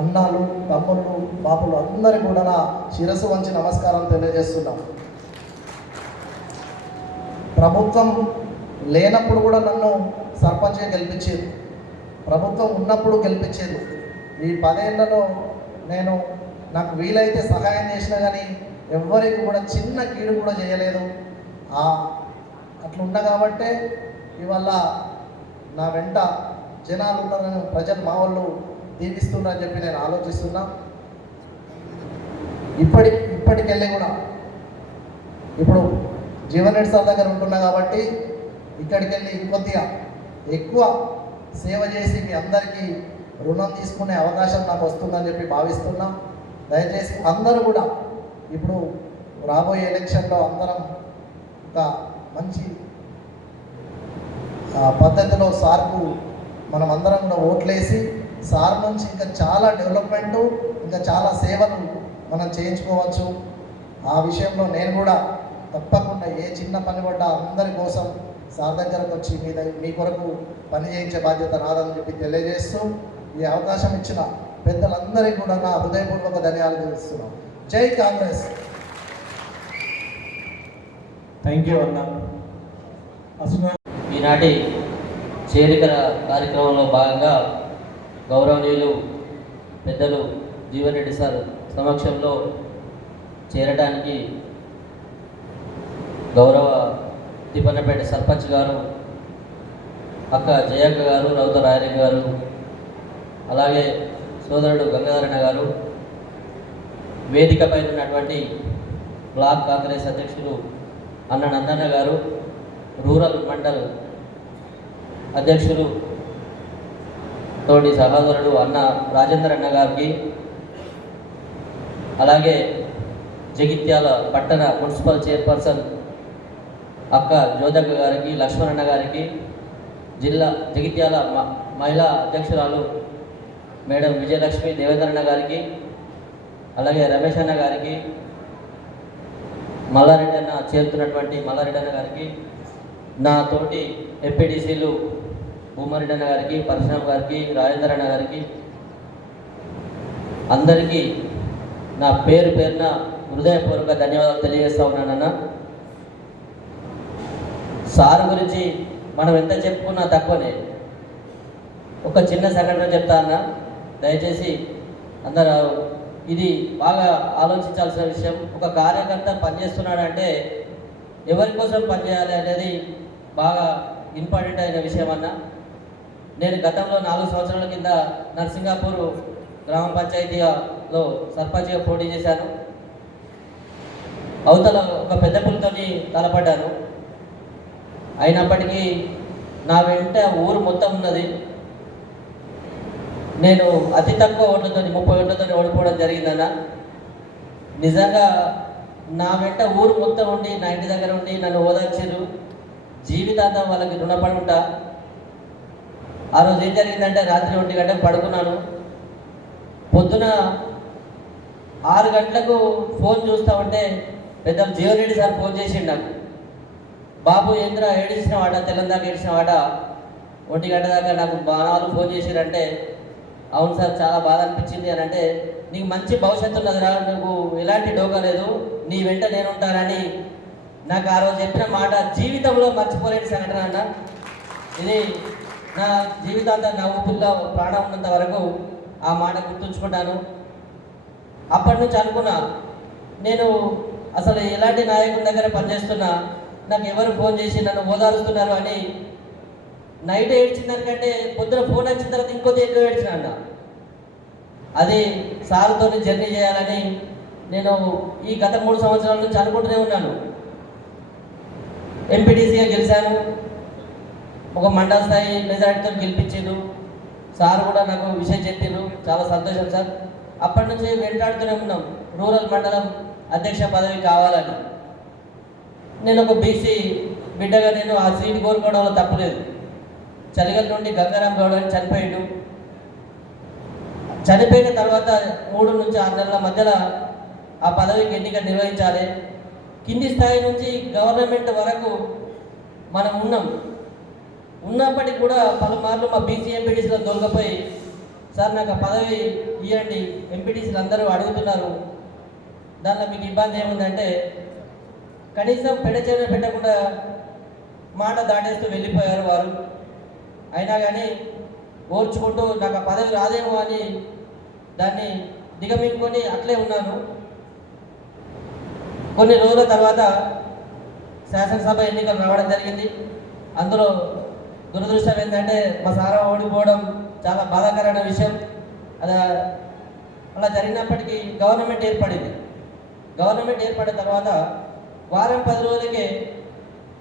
అన్నాలు, తమ్ముళ్ళు, బాపులు అందరూ కూడా నా శిరస్సు వంచి నమస్కారం తెలియజేస్తున్నాం. ప్రభుత్వం లేనప్పుడు కూడా నన్ను సర్పంచ్గా గెలిపించారు, ప్రభుత్వం ఉన్నప్పుడు గెలిపించారు. ఈ 10 ఏళ్లలో నేను నాకు వీలైతే సహాయం చేసినా కానీ ఎవరికి కూడా చిన్న కీడు కూడా చేయలేదు. అట్లున్నా కాబట్టే ఇవాళ నా వెంట జనాలు ఉన్నారని, ప్రజలు మా వాళ్ళు దీవిస్తున్నారని చెప్పి నేను ఆలోచిస్తున్నా. ఇప్పటికెళ్ళి కూడా ఇప్పుడు జీవన్ రెడ్డి సార్ దగ్గర ఉంటున్నా కాబట్టి ఇక్కడికి వెళ్ళి ఇంకొద్దిగా ఎక్కువ సేవ చేసి మీ అందరికీ రుణం తీసుకునే అవకాశం నాకు వస్తుందని చెప్పి భావిస్తున్నా. దయచేసి అందరూ కూడా ఇప్పుడు రాబోయే ఎలక్షన్లో అందరం ఒక మంచి పద్ధతిలో సార్కు మనం అందరం కూడా ఓట్లేసి సార్ నుంచి ఇంకా చాలా డెవలప్మెంటు, ఇంకా చాలా సేవలు మనం చేయించుకోవచ్చు. ఆ విషయంలో నేను కూడా తప్పకుండా ఏ చిన్న పని పడ్డా అందరి కోసం సార్ దగ్గరకు వచ్చి మీ కొరకు పని చేయించే బాధ్యత నాదని చెప్పి తెలియజేస్తూ ఈ అవకాశం ఇచ్చిన పెద్దలందరికీ కూడా నా హృదయపూర్వక ధన్యవాదాలు తెలుస్తున్నాం. జై కాంగ్రెస్. థ్యాంక్ యూ అన్న. అసలు ఈనాటి చేరిక కార్యక్రమంలో భాగంగా గౌరవనీయులు పెద్దలు జీవన్ రెడ్డి సార్ సమక్షంలో చేరడానికి గౌరవ తిప్పన్నపేట సర్పంచ్ గారు, అక్క జయక్క గారు, రౌత రాయరెడ్డి గారు, అలాగే సోదరుడు గంగాధరణ గారు, వేదికపై ఉన్నటువంటి బ్లాక్ కాంగ్రెస్ అధ్యక్షులు అన్న నందన్న గారు, రూరల్ మండల్ అధ్యక్షులు తోటి సహోదరుడు అన్న రాజేందర్ అన్న గారికి, అలాగే జగిత్యాల పట్టణ మున్సిపల్ చైర్పర్సన్ అక్క జ్యోతక్క గారికి, లక్ష్మణ్ గారికి, జిల్లా జగిత్యాల మహిళా అధ్యక్షురాలు మేడం విజయలక్ష్మి దేవేంద్రన్న గారికి, అలాగే రమేష్ అన్న గారికి, మల్లారెడ్డి అన్న చేరుతున్నటువంటి మల్లారెడ్డి అన్న గారికి, నా తోటి ఎంపీటీసీలు భూమారెడ్డి అన్న గారికి, పరశురామ్ గారికి, రాజేందర్ అన్న గారికి, అందరికీ నా పేరున హృదయపూర్వక ధన్యవాదాలు తెలియజేస్తా ఉన్నానన్న. సార్ గురించి మనం ఎంత చెప్పుకున్నా తక్కువనే. ఒక చిన్న సంఘటన చెప్తా అన్న, దయచేసి అందరూ ఇది బాగా ఆలోచించాల్సిన విషయం. ఒక కార్యకర్త పనిచేస్తున్నాడంటే ఎవరి కోసం పనిచేయాలి అనేది బాగా ఇంపార్టెంట్ అయిన విషయం అన్న. నేను గతంలో 4 సంవత్సరాల కింద నర్సింగాపూర్ గ్రామ పంచాయతీలో సర్పంచ్గా పోటీ చేశాను. అవతల ఒక పెద్ద పులితోని తలపడ్డాను. అయినప్పటికీ నా వెంట ఊరు మొత్తం ఉన్నది. నేను అతి తక్కువ ఓట్లతో 30 ఓట్లతో ఓడిపోవడం జరిగిందన్న. నిజంగా నా వెంట ఊరు మొత్తం ఉండి నా ఇంటి దగ్గర ఉండి నన్ను ఓదార్చారు. జీవితాంతం వాళ్ళకి రుణపడి ఉంటా. ఆ రోజు ఏం జరిగిందంటే రాత్రి 1 గంటకు పడుకున్నాను. పొద్దున 6 గంటలకు ఫోన్ చూస్తూ ఉంటే పెద్దలు జీవన్ రెడ్డి సార్ ఫోన్ చేసిండు నాకు. బాబు ఏంద్ర ఏడిచిన వాట, తెల్లందాకా ఏడిచిన వాట, 1 గంట దాకా నాకు బాణాలు ఫోన్ చేసిరంటే, అవును సార్ చాలా బాధ అనిపించింది అని అంటే, నీకు మంచి భవిష్యత్తు ఉన్నదిరా, నువ్వు ఎలాంటి డోకా లేదు, నీ వెంట నేను ఉంటానని నాకు ఆ రోజు చెప్పిన మాట జీవితంలో మర్చిపోలేని సంఘటన అన్న. ఇది నా జీవితాంతం నా ఊపిరిలో ప్రాణం ఉన్నంత వరకు ఆ మాట గుర్తుంచుకుంటాను. అప్పటి నుంచి అనుకున్నా, నేను అసలు ఎలాంటి నాయకుడి దగ్గర పనిచేస్తున్నా, నాకు ఎవరు ఫోన్ చేసి నన్ను ఓదారుస్తున్నారు అని. నైట్ ఏడ్చిన దానికంటే పొద్దున ఫోన్ వచ్చిన తర్వాత ఇంకొద్ది ఎక్కువ ఏడ్చిన అన్న. అది సార్తో జర్నీ చేయాలని నేను ఈ గత 3 సంవత్సరాల నుంచి అనుకుంటూనే ఉన్నాను. ఎంపీటీసీగా గెలిచాను, ఒక మండల స్థాయి మెజార్టీతో గెలిపించారు. సార్ కూడా నాకు విషయం చెప్పారు, చాలా సంతోషం సార్. అప్పటి నుంచి వెంటాడుతూనే ఉన్నాం, రూరల్ మండలం అధ్యక్ష పదవి కావాలని. నేను ఒక బీసీ బిడ్డగా నేను ఆ సీట్ కోరుకోవడంలో తప్పలేదు. చలిగల నుండి గంగారాం గౌడ్ అని చనిపోయాడు. చనిపోయిన తర్వాత 3 నుంచి 6 నెలల మధ్యలో ఆ పదవికి ఎన్నిక నిర్వహించాలి. కింది స్థాయి నుంచి గవర్నమెంట్ వరకు మనం ఉన్నప్పటికీ కూడా పలుమార్లు మా బీసీ ఎంపీటీసీలో దొరకపోయి, సార్ నాకు ఆ పదవి ఇవ్వండి, ఎంపీటీసీలు అందరూ అడుగుతున్నారు, దానిలో మీకు ఇబ్బంది ఏముందంటే, కనీసం పెడచేన పెట్టకుండా మాట దాటేస్తూ వెళ్ళిపోయారు వారు. అయినా కానీ ఓర్చుకుంటూ నాకు ఆ పదవి రాదేమో అని దాన్ని దిగమింగుకొని అట్లే ఉన్నాను. కొన్ని రోజుల తర్వాత శాసనసభ ఎన్నికలు రావడం జరిగింది. అందులో దురదృష్టం ఏంటంటే మా సారా ఓడిపోవడం చాలా బాధాకరమైన విషయం. అలా జరిగినప్పటికీ గవర్నమెంట్ ఏర్పడింది. గవర్నమెంట్ ఏర్పడిన తర్వాత వారం 10 రోజులకే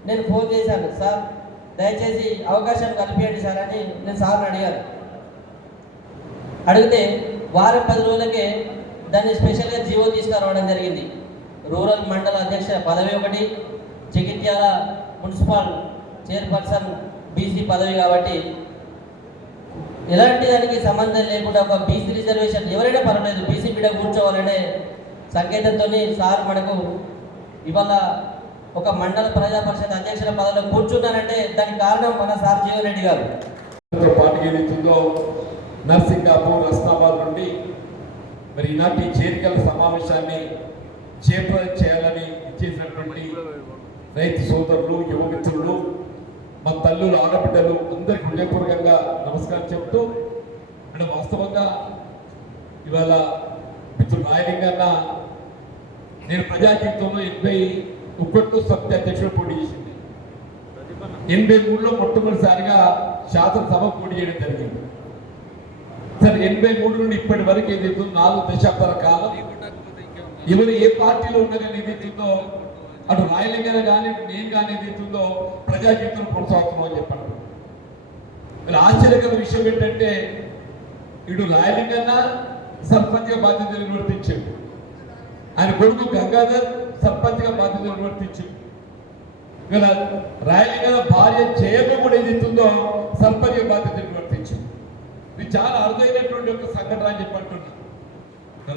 నేను ఫోన్ చేశాను, సార్ దయచేసి అవకాశం కల్పించండి సార్ అని నేను సార్ని అడిగాను. అడిగితే వారం 10 రోజులకే దాన్ని స్పెషల్గా జీవో తీసుకురావడం జరిగింది. రూరల్ మండల అధ్యక్ష పదవి ఒకటి, జగిత్యాల మున్సిపల్ చైర్పర్సన్ బీసీ పదవి కాబట్టి ఎలాంటి దానికి సంబంధం లేకుండా ఒక బీసీ రిజర్వేషన్ ఎవరైనా పర్వాలేదు, బీసీ బిడ్డ కూర్చోవాలనే సంకేతంతో సార్ మనకు ఇవాళ ఒక మండల ప్రజా పరిషత్ అధ్యక్షుల పదవిలో కూర్చున్నారంటే దానికి కారణం మన సార్ జీవన్ రెడ్డి గారు. పాటు ఏదైతుందో నర్సింగాపూర్, రస్తాబాద్ నుండి మరి ఈనాటి చేరికల సమావేశాన్ని చేయాలని ఇచ్చేసినటువంటి రైతు సోదరులు, యువ మిత్రులు, మా తల్లులు, ఆడబిడ్డలు అందరికీ హృదయపూర్వకంగా నమస్కారం చెప్తూ, అంటే వాస్తవంగా ఇవాళ మిత్రుడు రాయలింగన్న నేను ప్రజా జీవితంలో 81 సభ్య అధ్యక్షుడు పోటీ చేసింది. 83లో మొట్టమొదటిసారిగా శాసనసభ పోటీ చేయడం జరిగింది. సరే 83 నుండి ఇప్పటి వరకు ఏదైతే 4 దశాబ్దాల కాలం ఎవరు ఏ పార్టీలో ఉన్నా కానీ ఏదైతుందో అటు రాయలింగన కానీ నేను కానీ ఏదైతుందో ప్రజా జీవితంలో కొనసాగుతున్నాం అని చెప్పాను. మరి ఆశ్చర్యకర విషయం ఏంటంటే ఇటు రాయలింగన్న సర్పంచ్గా బాధ్యతలు నిర్వర్తించాడు, ఆయన కొడుకు గంగాధర్ సర్పంచ్గా బాధ్యతలు నిర్వర్తించాడు. ఇలా రాయలింగన భార్య చేయక కూడా ఏదైతుందో సర్పంచ్గా బాధ్యత నిర్వర్తించాడు. ఇది చాలా అరుదైనటువంటి ఒక సంఘటన అని చెప్పంటున్నా.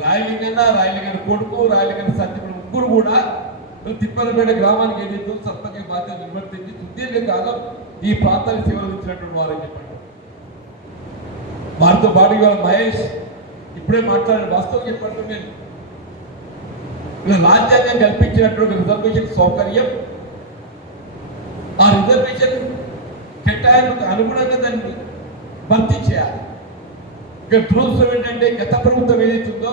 రాయలింగన కొడుకు, రాయలింగన సత్యమైన ముగ్గురు కూడా తిప్పలపేట గ్రామానికి ఏదైతే సర్పంచ్ బాధ్యత నిర్వర్తించి సుదీర్ఘకాలం ఈ ప్రాంతాన్ని సేవలించినటువంటి వారని చెప్పండి. వారితో పాటు ఇవాళ మహేష్ ఇప్పుడే మాట్లాడిన వాస్తవం చెప్పండి. నేను ఇలా రాజ్యాంగం కల్పించినటువంటి రిజర్వేషన్ సౌకర్యం, ఆ రిజర్వేషన్ కేటాయింపుకు అనుగుణంగా దాన్ని భర్తీ చేయాలి. ఇక దురదృష్టం ఏంటంటే గత ప్రభుత్వం ఏదైతుందో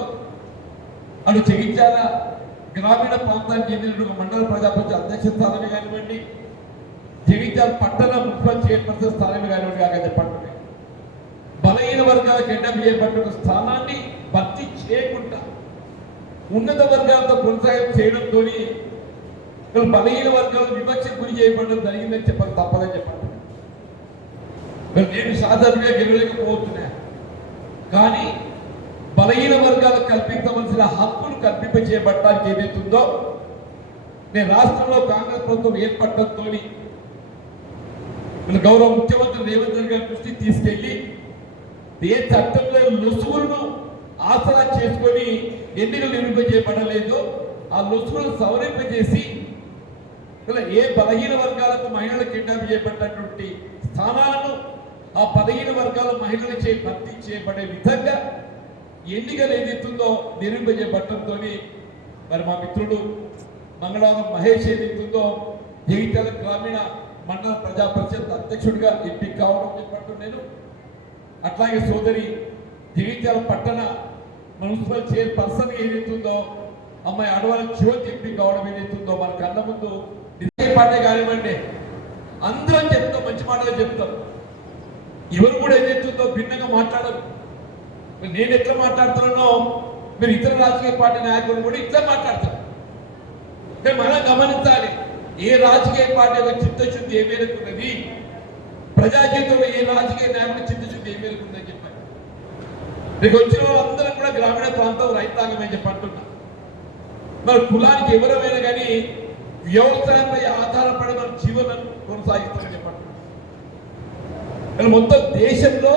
అటు జగిత్యాల గ్రామీణ ప్రాంతానికి చెందిన మండల ప్రజాపంచాయతీ అధ్యక్ష స్థానమే కానివ్వండి, జగిత్యాల పట్టణ మున్సిపల్ చైర్పర్సన్ స్థానమే కానివ్వండి, కాక చెప్పండి బలహీన వర్గాలకు కేటాయింపబడిన స్థానాన్ని భర్తీ చేయకుండా ఉన్నత వర్గాలతో కొనసాగింపు చేయడంతో వీళ్ళు బలహీన వర్గాలు వివక్షకు గురి చేయబడడం జరిగిందని చెప్పాలి, తప్పదని చెప్పండి. నేను సాధారణంగా గెలవలేకపోతున్నా, కానీ బలహీన వర్గాలకు కల్పించవలసిన హక్కులు కల్పింపచేయబడటానికి ఏదైతుందో నేను రాష్ట్రంలో కాంగ్రెస్ ప్రభుత్వం ఏర్పడటంతో గౌరవ ముఖ్యమంత్రి రేవంత్ రెడ్డి గారి దృష్టికి తీసుకెళ్లి ఏ చట్టంలో లొసుగులను ఆసరా చేసుకొని ఎన్నికలు నిర్వహింపజేయబడలేదో ఆ లొసుగులను సవరింపజేసి ఇలా ఏ బలహీన వర్గాలకు మహిళలకు కేటాయింపు చేయబడినటువంటి స్థానాలను ఆ బలహీన వర్గాల మహిళలు భర్తీ చేయబడే విధంగా ఎన్నికలు ఏదైతుందో నిర్వహింపజేయబడటంతో మరి మా మిత్రుడు మంగళవారం మహేష్ ఏదైతుందో జగిత్యాల గ్రామీణ మండల ప్రజా పరిషత్ అధ్యక్షుడిగా ఎంపిక కావడం చెప్పట్టు నేను, అట్లాగే సోదరి జగిత్యాల పట్టణ మున్సిపల్ చైర్పర్సన్ ఏదైతుందో అమ్మాయి అడవాల జ్యోతి ఎంపిక కావడం ఏదైతుందో మన కళ్ళ ముందు నిజే పాటే కానివ్వండి, అందరం చెప్తాం, మంచి మాటలు చెప్తాం. ఎవరు కూడా ఏదైతుందో భిన్నంగా మాట్లాడరు. నేను ఎట్లా మాట్లాడుతున్నానో మీరు ఇతర రాజకీయ పార్టీ నాయకులు కూడా ఇట్లా మాట్లాడతారు. మనం గమనించాలి, ఏ రాజకీయ పార్టీ యొక్క చిత్తశుద్ధి ఏ మేరకు ఉన్నది, ప్రజా జీవితంలో ఏ రాజకీయ నాయకుడు చిత్తశుద్ధి ఏ మేరకు ఉందని చెప్పారు. మీకు వచ్చిన వాళ్ళందరూ కూడా గ్రామీణ ప్రాంతం రైతాంగమని చెప్పంటున్నా. మరి కులానికి ఎవరైనా కానీ వ్యవసాయంపై ఆధారపడి మన జీవనం కొనసాగిస్తామని చెప్పంటున్నా. మొత్తం దేశంలో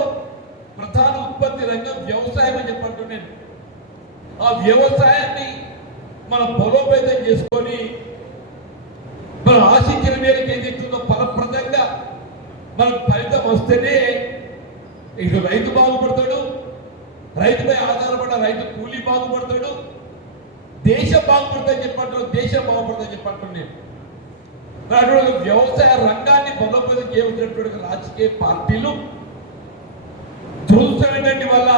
ప్రధాన ఉత్పత్తి రంగం వ్యవసాయం అని చెప్పంటున్నాను. ఆ వ్యవసాయాన్ని మనం బలోపేతం చేసుకొని మనం ఆశించిన మేరకు ఏదైతుందో ఫలప్రదంగా మనకు ఫలితం వస్తేనే ఇక రైతు బాగుపడతాడు, రైతుపై ఆధారపడ్డ రైతు కూలీ బాగుపడతాడు, దేశం బాగుపడుతుందని చెప్పంటారు, దేశం బాగుపడుతుందని చెప్పంటారు. నేను వ్యవసాయ రంగాన్ని బలోపేతం చేయవలసినటువంటి రాజకీయ పార్టీలు దురదృష్టమైనటువంటి వల్ల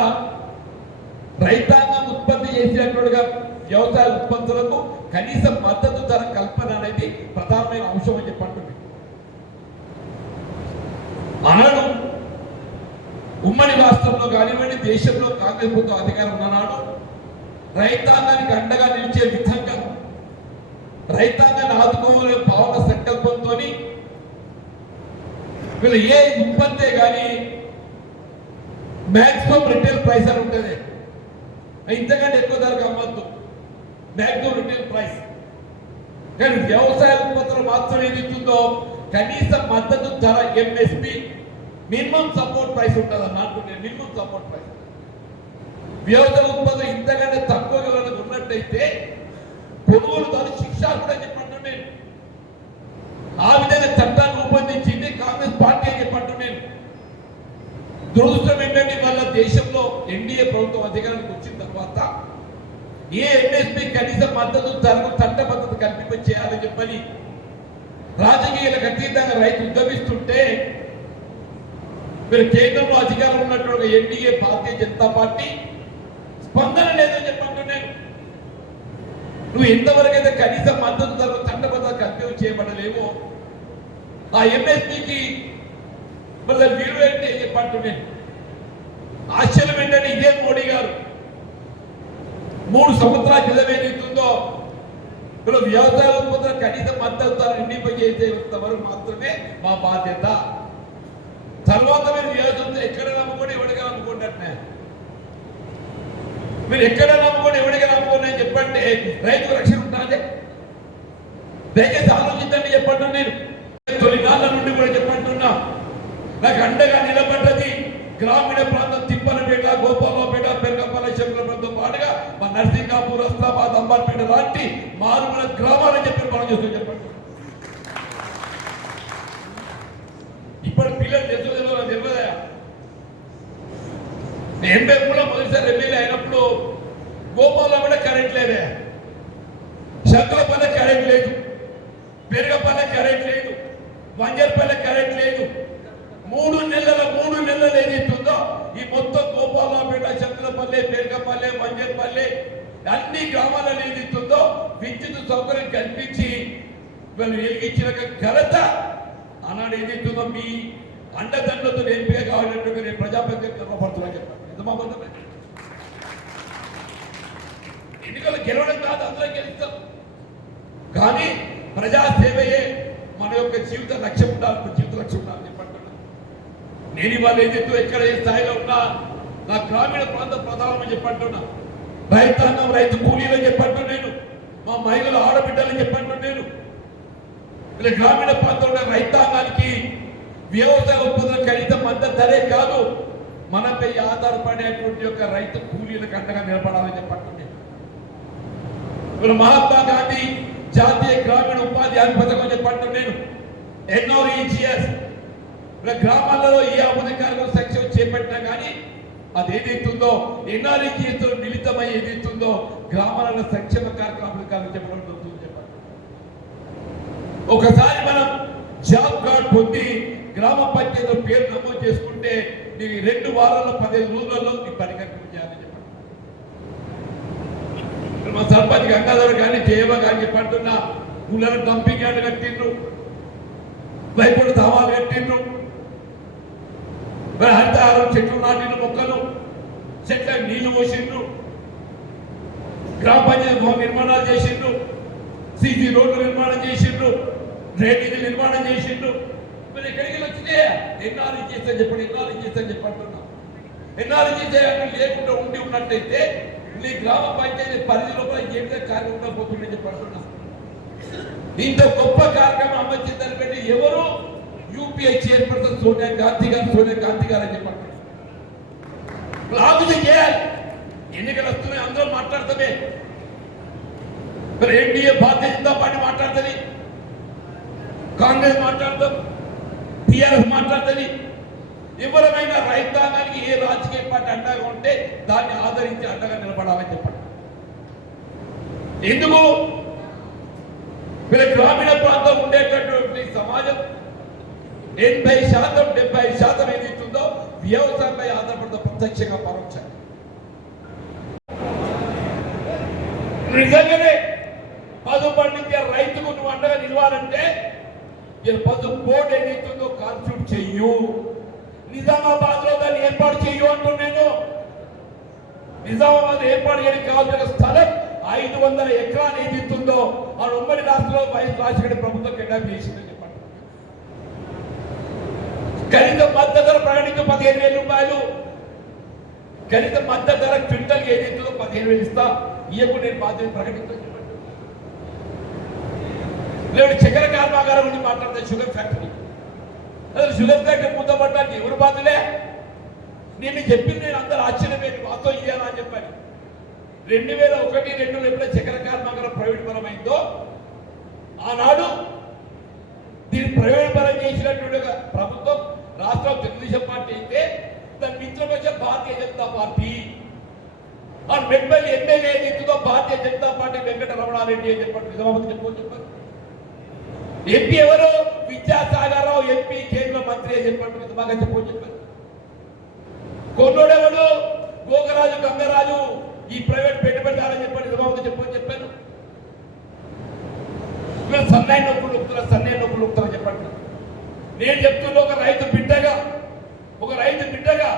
రైతాంగం ఉత్పత్తి చేసినట్టుగా వ్యవసాయ ఉత్పత్తులకు కనీస మద్దతు ధర కల్పన అనేది ప్రధానమైన అంశం అని చెప్పంటుంది. ఆనాడు ఉమ్మడి రాష్ట్రంలో కానివ్వండి, దేశంలో కాంగ్రెస్ ప్రభుత్వం అధికారం ఉన్ననాడు రైతాంగానికి అండగా నిలిచే విధంగా రైతాంగాన్ని ఆదుకోవాలనే భావన సంకల్పంతో వీళ్ళు ఏ ఉత్పత్తే కానీ మ్యాక్సిమం రిటైల్ ప్రైస్ అని ఉంటుంది, ఇంతకంటే ఎక్కువ ధరకు అమ్మద్దు, మ్యాక్సిమం రిటైల్ ప్రైస్. కానీ వ్యవసాయ ఉత్పత్తులు మాత్రం ఏదైతుందో కనీస మద్దతు ధర ఎంఎస్పి మినిమం సపోర్ట్ ప్రైస్ ఉంటుంది అన్నట్టు. మినిమం సపోర్ట్ ప్రైస్ వ్యవసాయ ఉత్పత్తులు ఇంతకంటే తక్కువగా ఉన్నట్టయితే కొనుగోలుదారు శిక్ష కూడా చెప్పండి. నేను ఆ విధంగా చట్టాన్ని రూపొందించింది కాంగ్రెస్ పార్టీ అని చెప్పండి. నేను దురదృష్టం ఏంటంటే వాళ్ళ దేశంలో ఎన్డీఏ ప్రభుత్వం అధికారానికి వచ్చిన తర్వాత ఏ ఎంఎస్పీ కనీస మద్దతు ధరకు చట్టబద్ధత కల్పింప చేయాలని చెప్పని రాజకీయాలకు అతీతంగా రైతు ఉద్యమిస్తుంటే మీరు కేంద్రంలో అధికారం ఉన్నటువంటి ఎన్డీఏ భారతీయ జనతా పార్టీ స్పందన లేదని చెప్పండి. నేను నువ్వు ఎంతవరకు అయితే కనీస మద్దతు ధరకు చట్టబద్ధత కల్పింప చేయబడలేవో ఆ ఎంఎస్పీకి మరి విలువ ఏంటి చెప్పండి. నేను ఆశ్చర్యం ఏంటంటే ఇదే మోడీ గారు 3 సంవత్సరాల క్రితం ఏదైతుందో వీళ్ళు వ్యవసాయ ఉత్పత్తుల కనీస మద్దతు ధర నిర్ణయింపజేసేంత వరకు మాత్రమే మా బాధ్యత, తర్వాత మీరు వ్యవసాయం ఎక్కడ నమ్ముకొని ఎవరికైనా నమ్ముకోండి అంటే మీరు ఎక్కడ నమ్ముకొని ఎవరికైనా నమ్ముకోండి అని చెప్పండి. రైతు రక్షణ ఉంటుంది, దయచేసి ఆలోచించండి చెప్పండి. నేను తొలినాళ్ళ నుండి కూడా చెప్పంటున్నా, నాకు అండగా నిలబడ్డది గ్రామీణ ప్రాంతం తిప్పలపేట, గోపాలపేట, పెరగపల్లి, శంకరపల్లితో పాటుగా మా నర్సింగాపూర్, అస్లాబాద్, అంబర్పేట లాంటి మారుమూల గ్రామాలని చెప్పి మనం చేస్తూ చెప్పండి. ఇప్పుడు పిల్లలు తెలుసు తెలియదా? 83లో మొదటిసారి ఎమ్మెల్యే అయినప్పుడు గోపాలపేట కరెంట్ లేదే, శంకరపల్లి కరెంట్ లేదు, పెరగపల్లి కరెంట్ లేదు, వంజర్పల్లి కరెంట్ లేదు. 3 నెలలు ఏదైతుందో ఈ మొత్తం గోపాలపేట, శంకరపల్లి, పెరగపల్లి, వంజర్పల్లి అన్ని గ్రామాలలో ఏదైతుందో విద్యుత్ సౌకర్యం కల్పించి వాళ్ళు వెలిగించిన ఘనత ఆనాడు ఏదైతుందో మీ అండదండలతో ఎంపిక కావాలంటే నేను ప్రజాప్రతినిధి గర్వపడుతున్నా చెప్పాను. ఎంత బాగుంటుంది. ఎన్నికలు గెలవడం కాదు, అందరూ గెలుస్తాం, కానీ ప్రజాసేవయే మన యొక్క జీవిత లక్ష్యం ఉండాలి, జీవిత లక్ష్యం ఉండాలని చెప్పంటున్నాను. నేను ఇవాళ ఏదైతే ఎక్కడ ఏ స్థాయిలో ఉన్నా నా గ్రామీణ ప్రాంత ప్రధానమని చెప్పంటున్నా, రైతాంగం రైతు కూలీలని చెప్పంటూ నేను, మా మహిళల ఆడబిడ్డలని చెప్పంటూ నేను, ఇలా గ్రామీణ ప్రాంతంలో రైతాంగానికి వ్యవసాయ ఉత్పత్తుల కనీస మద్దతు ధరే కాదు, మనపై ఆధారపడేటువంటి యొక్క రైతు కూలీలకు అండగా నిలబడాలని చెప్పంటున్నాను. మహాత్మా గాంధీ జాతీయ గ్రామీణ ఉపాధి హామీ పథకం చెప్పంటున్నాను నేను, NREGS గ్రామాలలో ఏ అభివృద్ధి కార్యక్రమం సంక్షేమం చేపట్టినా కానీ అది ఏదైతుందో NREGS తో మిళితమై ఏదైతుందో గ్రామాలలో సంక్షేమ కార్యక్రమాలు చెప్పడం చెప్పండి. ఒకసారి మనం జాబ్ కార్డ్ పొంది గ్రామ పంచాయతీ పేరు నమోదు చేసుకుంటే నీకు 2 వారాల్లో 15 రోజులలో నీ పని కార్యక్రమం చేయాలని చెప్పండి. మా సర్పంచ్ గంగాధర్ కానీ జయమ్మ కానీ చెప్పంటున్నా, ఊళ్ళలో డంపింగ్ యార్డ్ కట్టిండ్రు, వైపుడు ధామాలు కట్టిండ్రు, హరితహారం చెట్లు నాటిన మొక్కలు చెట్లకు నీళ్లు పోసిండ్రు, గ్రామ పంచాయతీ భవన నిర్మాణాలు చేసిండ్రు, సీసీ రోడ్లు నిర్మాణం చేసిండ్రు, డ్రైనేజీ నిర్మాణం చేసిండ్రు. మరి ఎక్కడికి వచ్చిందే ఎన్ఆర్ఈ చేస్తే చెప్పండి, ఎన్ఆర్ఈ చేస్తే చెప్పంటున్నా. ఎన్ఆర్ఈ చేసే లేకుండా ఉండి ఉన్నట్టయితే నీ గ్రామ పంచాయతీ పరిధి లోపల ఏ విధంగా కార్యక్రమం పోతుందని చెప్పంటున్నా. ఇంత గొప్ప కార్యక్రమం అమర్చిందని పెట్టి ఎవరు యూపీఐ చైర్పర్సన్ సోనియా గాంధీ గారు అని చెప్పండి. అభివృద్ధి చేయాలి. ఎన్నికలు వస్తున్నాయి, అందరూ మాట్లాడతామే. మరి ఎన్డీఏ భారతీయ జనతా పార్టీ మాట్లాడుతుంది, కాంగ్రెస్ మాట్లాడతాం, టీఆర్ఎస్ మాట్లాడుతుంది. ఎవరైనా రైతాంగానికి ఏ రాజకీయ పార్టీ అండగా ఉంటే దాన్ని ఆదరించి అండగా నిలబడాలని చెప్పండి. ఎందుకు వీళ్ళ గ్రామీణ ప్రాంతం ఉండేటటువంటి సమాజం 80% 70% ఏదైతుందో వ్యవసాయంపై ఆధారపడుతూ ప్రత్యక్షంగా పరోక్షంగా. నిజంగానే పదు పండించే రైతుకు నువ్వు అండగా నిలవాలంటే పదు బోర్డు ఏదైతుందో కాన్స్టిట్యూట్ చెయ్యు. నిజామాబాద్ లో దాన్ని ఏర్పాటు చెయ్యు అంటున్నాను. నిజామాబాద్ ఏర్పాటు చేయడానికి కావాల్సిన స్థలం 500 ఎకరాలు ఏదైతుందో ఆ ఉమ్మడి రాష్ట్రంలో వైఎస్ రాజశేఖర ప్రభుత్వం కేటాయింపు చేసిందని చెప్పండి. కనీస మద్దతు ధర ప్రకటించు 15,000 రూపాయలు. కనీస మద్దతు ధర క్వింటల్ ఏదైతుందో 15,000 ఇస్తా, ఇయ్యకుండా నేను బాధ్యత ప్రకటించని చెప్పండి. లేదు చక్కెర కర్మాగారం గురించి మాట్లాడితే షుగర్ ఫ్యాక్టరీ, అసలు షుగర్ ఫ్యాక్టరీ మూతపడడానికి ఎవరు బాధ్యులే? నేను చెప్పింది నేను అందరూ ఆశ్చర్యపోయి వాస్తవం ఇయ్యాలా అని చెప్పాను. 2001-2 ఎప్పుడైతే చక్కెర కర్మాగారం ప్రైవేట్ పరమైందో ఆనాడు దీన్ని ప్రైవేట్ పరం చేసినటువంటి ప్రభుత్వం రాష్ట్రం తెలుగుదేశం పార్టీ అయితే దాని మిత్రపక్ష భారతీయ జనతా పార్టీ. ఆ మెట్పల్లి ఎమ్మెల్యే ఏదైతుందో భారతీయ జనతా పార్టీ వెంకట రమణారెడ్డి అని చెప్పండి. నిజామాబాద్ చెప్పారు. ఎంపీ ఎవరు? విద్యాసాగరరావు ఎంపీ, కేంద్ర మంత్రి అని చెప్పండి. బాగా చెప్పారు. కొన్నోడెవడు? గోగరాజు గంగరాజు ఈ ప్రైవేట్ పెట్టుబడిదారని చెప్పండి. నిజామాబాద్ చెప్పాను. మీరు సన్నాయి నొప్పులు నొక్కుతారని చెప్పండి. నేను చెప్తున్నా, ఒక రైతు బిడ్డగా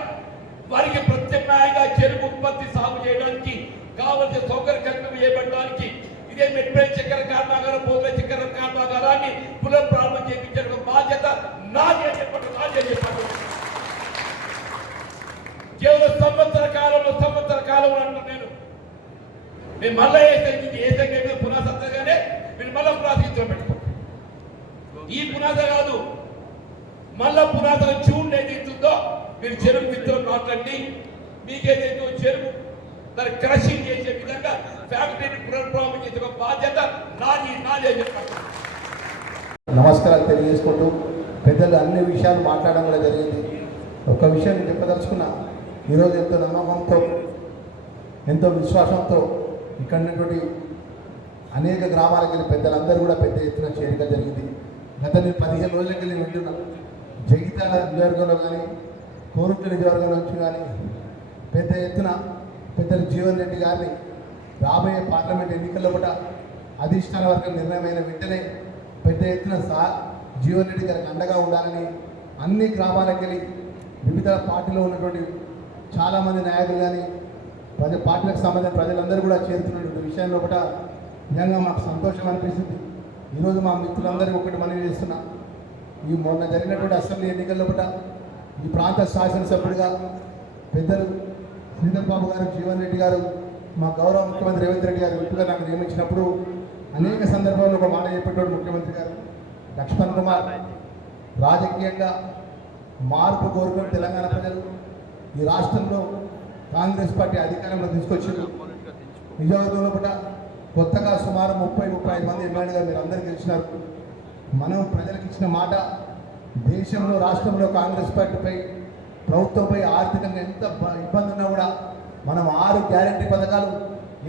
వారికి ప్రత్యామ్నాయంగా చెరుకు ఉత్పత్తి సాగు చేయడానికి కావలసిన సౌకర్య కల్పన చేయబడడానికి ఇదే మెట్పల్లి చక్కెర కర్మాగారం, పోతుల చక్కెర కర్మాగారాన్ని పునఃప్రారంభం చేయించడం బాధ్యత నాది అని చెప్పండి. కేవలం సంవత్సర కాలంలో అంటున్నాను. నేను మళ్ళా ఏ పునాసత్తగానే మీరు మళ్ళా పునాసంలో పెట్టుకో. ఈ పునాస కాదు, మళ్ళా పునాస జూన్ ఏదైతుందో మీరు చెరుకు మిత్రులు మాట్లాడి మీకేదైతే చెరుకు దాన్ని క్రషింగ్ చేసే విధంగా ఫ్యాక్టరీని పునఃప్రారంభం చేసే బాధ్యత నాది అని చెప్పండి. నమస్కారాలు తెలియజేసుకుంటూ పెద్దలు అన్ని విషయాలు మాట్లాడడం కూడా జరిగింది. ఒక విషయం నేను చెప్పదలుచుకున్నా. ఈరోజు ఎంతో నమ్మకంతో, ఎంతో విశ్వాసంతో ఇక్కడ ఉన్నటువంటి అనేక గ్రామాలకు వెళ్ళి పెద్దలందరూ కూడా పెద్ద ఎత్తున చేరిక జరిగింది. గత నేను 15 రోజులకి వెళ్ళి వింటున్నాను. జగిత్యాల నియోజకవర్గంలో కానీ, కోరుట్ల నియోజకవర్గం నుంచి కానీ పెద్ద ఎత్తున పెద్దలు జీవన్ రెడ్డి గారిని రాబోయే పార్లమెంట్ ఎన్నికల్లో కూడా అధిష్టాన వర్గం నిర్ణయమైన వెంటనే పెద్ద ఎత్తున జీవన్ రెడ్డి గారికి అండగా ఉండాలని అన్ని గ్రామాలకు వెళ్ళి వివిధ పార్టీలో ఉన్నటువంటి చాలామంది నాయకులు కానీ పార్టీలకు సంబంధించిన ప్రజలందరూ కూడా చేరుతున్నటువంటి విషయంలో కూడా నిజంగా మాకు సంతోషం అనిపిస్తుంది. ఈరోజు మా మిత్రులందరికీ ఒకటి మనవి చేస్తున్నా, ఈ మొన్న జరిగినటువంటి అసెంబ్లీ ఎన్నికల్లో కూడా ఈ ప్రాంత శాసనసభ్యుడిగా పెద్దలు శ్రీధర్ బాబు గారు, జీవన్ రెడ్డి గారు, మా గౌరవ ముఖ్యమంత్రి రేవంత్ రెడ్డి గారు విప్పుగా నాకు నియమించినప్పుడు అనేక సందర్భాల్లో ఒక మాట చెప్పేటోడు ముఖ్యమంత్రి గారు. లక్ష్మణ్ కుమార్, రాజకీయంగా మార్పు కోరుకున్న తెలంగాణ ప్రజలు ఈ రాష్ట్రంలో కాంగ్రెస్ పార్టీ అధికారంలో తీసుకొచ్చింది. నిజవర్గంలో కూడా కొత్తగా సుమారు 30-35 మంది ఎమ్మెల్యేగా మీరు అందరూ గెలిచినారు. మనం ప్రజలకు ఇచ్చిన మాట, దేశంలో రాష్ట్రంలో కాంగ్రెస్ పార్టీపై ప్రభుత్వంపై ఆర్థికంగా ఎంత ఇబ్బంది ఉన్నా కూడా మనం 6 గ్యారెంటీ పథకాలు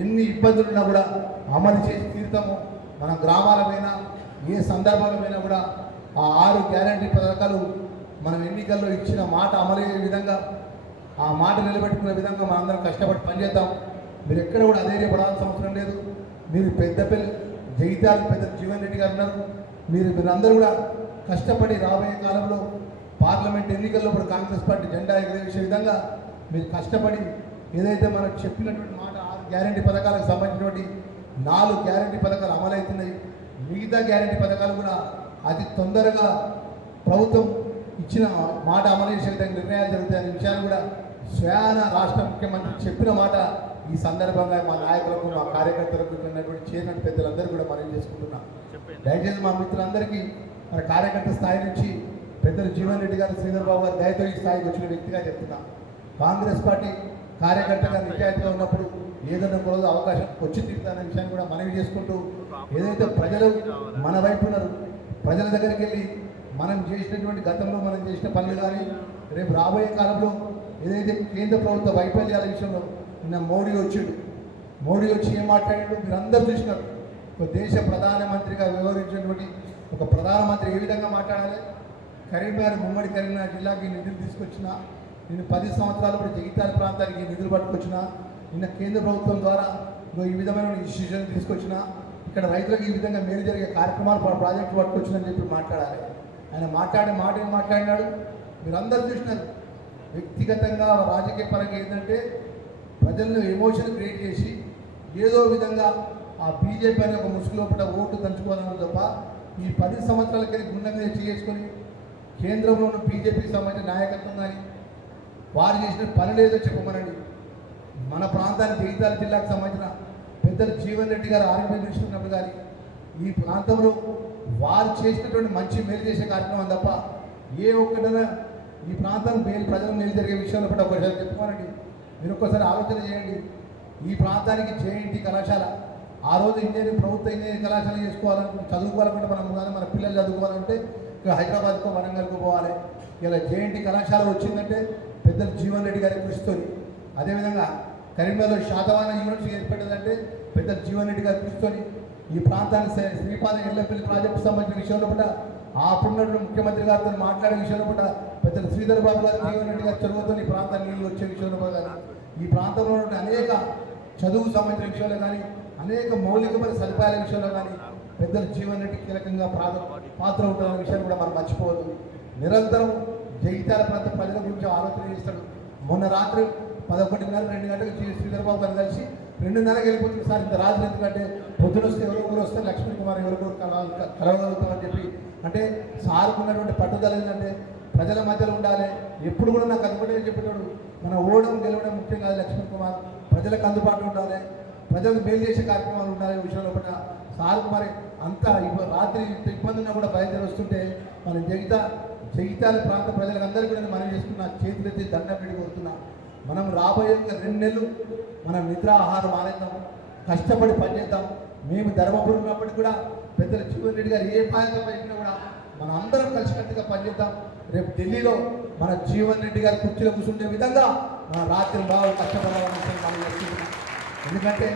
ఎన్ని ఇబ్బందులు ఉన్నా కూడా అమలు చేసి తీరుతాము. మన గ్రామాలపైన ఏ సందర్భాలపైనా కూడా ఆ 6 గ్యారెంటీ పథకాలు మనం ఎన్నికల్లో ఇచ్చిన మాట అమలయ్యే విధంగా, ఆ మాట నిలబెట్టుకునే విధంగా మనందరం కష్టపడి పనిచేద్దాం. మీరు ఎక్కడ కూడా అధైర్యపడాల్సిన అవసరం లేదు. మీరు పెద్దపల్లి జగిత్యాల పెద్ద జీవన్ రెడ్డి గారు ఉన్నారు. మీరందరూ కూడా కష్టపడి రాబోయే కాలంలో పార్లమెంట్ ఎన్నికల్లో కూడా కాంగ్రెస్ పార్టీ జెండా ఎగరేసే విధంగా మీరు కష్టపడి ఏదైతే మనకు చెప్పినటువంటి మాట 6 గ్యారెంటీ పథకాలకు సంబంధించినటువంటి 4 గ్యారెంటీ పథకాలు అమలవుతున్నాయి. మిగతా గ్యారెంటీ పథకాలు కూడా అతి తొందరగా ప్రభుత్వం ఇచ్చిన మాట అమలు చేసే విధంగా నిర్ణయాలు జరుగుతాయనే విషయాన్ని కూడా స్వయాన రాష్ట్ర ముఖ్యమంత్రి చెప్పిన మాట ఈ సందర్భంగా మా నాయకులకు, మా కార్యకర్తలకు, ఉన్నటువంటి చైర్మన్ పెద్దలందరూ కూడా మనం చేసుకుంటున్నాం. దయచేసి మా మిత్రులందరికీ మన కార్యకర్త స్థాయి నుంచి పెద్దలు జీవన్ రెడ్డి గారు, శ్రీధర్ బాబు గారు దయతో ఈ స్థాయికి వచ్చిన వ్యక్తిగా చెప్తున్నా. కాంగ్రెస్ పార్టీ కార్యకర్తగా నిజాయితీగా ఉన్నప్పుడు ఏదైనా ఒక రోజు అవకాశం వచ్చి తీరుతానే విషయాన్ని కూడా మనవి చేసుకుంటూ, ఏదైతే ప్రజలు మన వైపు ఉన్నారు, ప్రజల దగ్గరికి వెళ్ళి మనం చేసినటువంటి గతంలో మనం చేసిన పనులు కానీ రేపు రాబోయే కాలంలో ఏదైతే కేంద్ర ప్రభుత్వ వైఫల్యాల విషయంలో నిన్న మోడీ వచ్చి ఏం మాట్లాడాడు మీరందరూ చూసినారు. ఒక దేశ ప్రధానమంత్రిగా వ్యవహరించినటువంటి ఒక ప్రధానమంత్రి ఏ విధంగా మాట్లాడాలి. కరీంనగర్, ఉమ్మడి కరీంనగర్ జిల్లాకి నిధులు తీసుకొచ్చిన, నేను 10 సంవత్సరాలు కూడా జగిత్యాల ప్రాంతానికి నిధులు పట్టుకొచ్చిన, నిన్న కేంద్ర ప్రభుత్వం ద్వారా ఈ విధమైన ఇన్స్టిట్యూషన్ తీసుకొచ్చిన, ఇక్కడ రైతులకు ఈ విధంగా మేలు జరిగే కార్యక్రమాలు ప్రాజెక్టులు పట్టుకొచ్చిందని చెప్పి మాట్లాడాలి. ఆయన మాట్లాడినాడు. మీరందరూ చూసినారు. వ్యక్తిగతంగా రాజకీయ పరంగా ఏంటంటే ప్రజలను ఎమోషన్ క్రియేట్ చేసి ఏదో విధంగా ఆ బీజేపీ అనే ఒక ముసుగు లోపల ఓటు దంచుకోవాలని తప్ప ఈ 10 సంవత్సరాలకి గుండె చేసుకొని కేంద్రంలో ఉన్న బీజేపీకి సంబంధించిన నాయకత్వం కానీ వారు చేసిన పనులేదో చెప్పమనండి. మన ప్రాంతానికి జగిత్యాల జిల్లాకు సంబంధించిన పెద్దలు జీవన్ రెడ్డి గారు ఆరోగ్యం తీసుకున్నప్పుడు కానీ ఈ ప్రాంతంలో వారు చేసినటువంటి మంచి మేలు చేసే కార్యక్రమం తప్ప ఏ ఒక్కటైనా ఈ ప్రాంతం ప్రజలు మేలు జరిగే విషయంలో కూడా ఒకసారి చెప్పుకోనండి. మీరు ఒక్కసారి ఆలోచన చేయండి. ఈ ప్రాంతానికి జేఎన్టీ కళాశాల ఆ రోజు ప్రభుత్వ ఇంజనీరింగ్ కళాశాల చదువుకోవాలనుకుంటే మనం కానీ మన పిల్లలు చదువుకోవాలంటే ఇక హైదరాబాద్కో వరంగల్కో పోవాలి. ఇలా జేఎన్టీ కళాశాల వచ్చిందంటే పెద్దలు జీవన్ రెడ్డి గారి కృషితోని, అదేవిధంగా కరీంనగర్లో శాతవాహన యూనివర్సిటీ ఏర్పడిందంటే పెద్దలు జీవన్ రెడ్డి గారి కృషితోని, ఈ ప్రాంతానికి శ్రీపాద ఎల్లపల్లి ప్రాజెక్టు సంబంధించిన విషయంలో కూడా అప్పుడున్నటువంటి ముఖ్యమంత్రి గారితో మాట్లాడే విషయంలో కూడా పెద్దలు శ్రీధర్ బాబు గారు, జీవన్ రెడ్డి గారు చదువుతో ఈ ప్రాంతానికి నీళ్ళు వచ్చే విషయంలో కానీ, ఈ ప్రాంతంలో ఉన్న అనేక చదువుకు సంబంధించిన విషయాల్లో కానీ, అనేక మౌలికమైన సదుపాయాల విషయంలో కానీ పెద్దలు జీవన్ రెడ్డి కీలకంగా పాత్ర ఉంటున్న విషయాన్ని కూడా మనం మర్చిపోవద్దు. నిరంతరం జగిత్యాల ప్రాంత ప్రజల గురించి ఆలోచన చేస్తాడు. మొన్న రాత్రి 11:30-2 గంటలకు శ్రీధర్ బాబు గారు కలిసి 2:30కి వెళ్ళిపోతుంది సార్, ఇంత రాత్రి ఎందుకంటే పొద్దున వస్తే ఎవరొకరు వస్తే లక్ష్మణ్ కుమార్ ఎవరొకరు కలవగలుగుతామని చెప్పి. అంటే సార్కు ఉన్నటువంటి పట్టుదల ఏంటంటే ప్రజల మధ్యలో ఉండాలి. ఎప్పుడు కూడా నాకు అందుబాటులో చెప్పేవాడు, మన ఓడడం గెలవడం ముఖ్యం కాదు లక్ష్మణ్ కుమార్, ప్రజలకు అందుబాటులో ఉండాలి, ప్రజలకు మేలు చేసే కార్యక్రమాలు ఉండాలి విషయంలో కూడా సార్కు మరి అంత రాత్రి ఇంత ఇబ్బంది ఉన్నా కూడా బయలుదేరి వస్తుంటే మన జగిత్యాల ప్రాంత ప్రజలందరికీ కూడా మనం చేసుకున్న చేతులెత్తి దండం పెట్టి కోరుతున్నా. మనం రాబోయే 2 నెలలు మనం నిద్ర ఆహారం మానేద్దాం, కష్టపడి పనిచేద్దాం. మేము ధర్మపురం ఉన్నప్పటికీ కూడా పెద్దలు జీవన్ రెడ్డి గారు ఏ ప్రాంతం పెట్టినా కూడా మనం అందరం కలిసికట్టుగా పనిచేద్దాం. రేపు ఢిల్లీలో మన జీవన్ రెడ్డి గారి కుర్చీలో కూర్చుండే విధంగా మన రాత్రి బాగా కష్టపడాలని మనం చేస్తున్నాం. ఎందుకంటే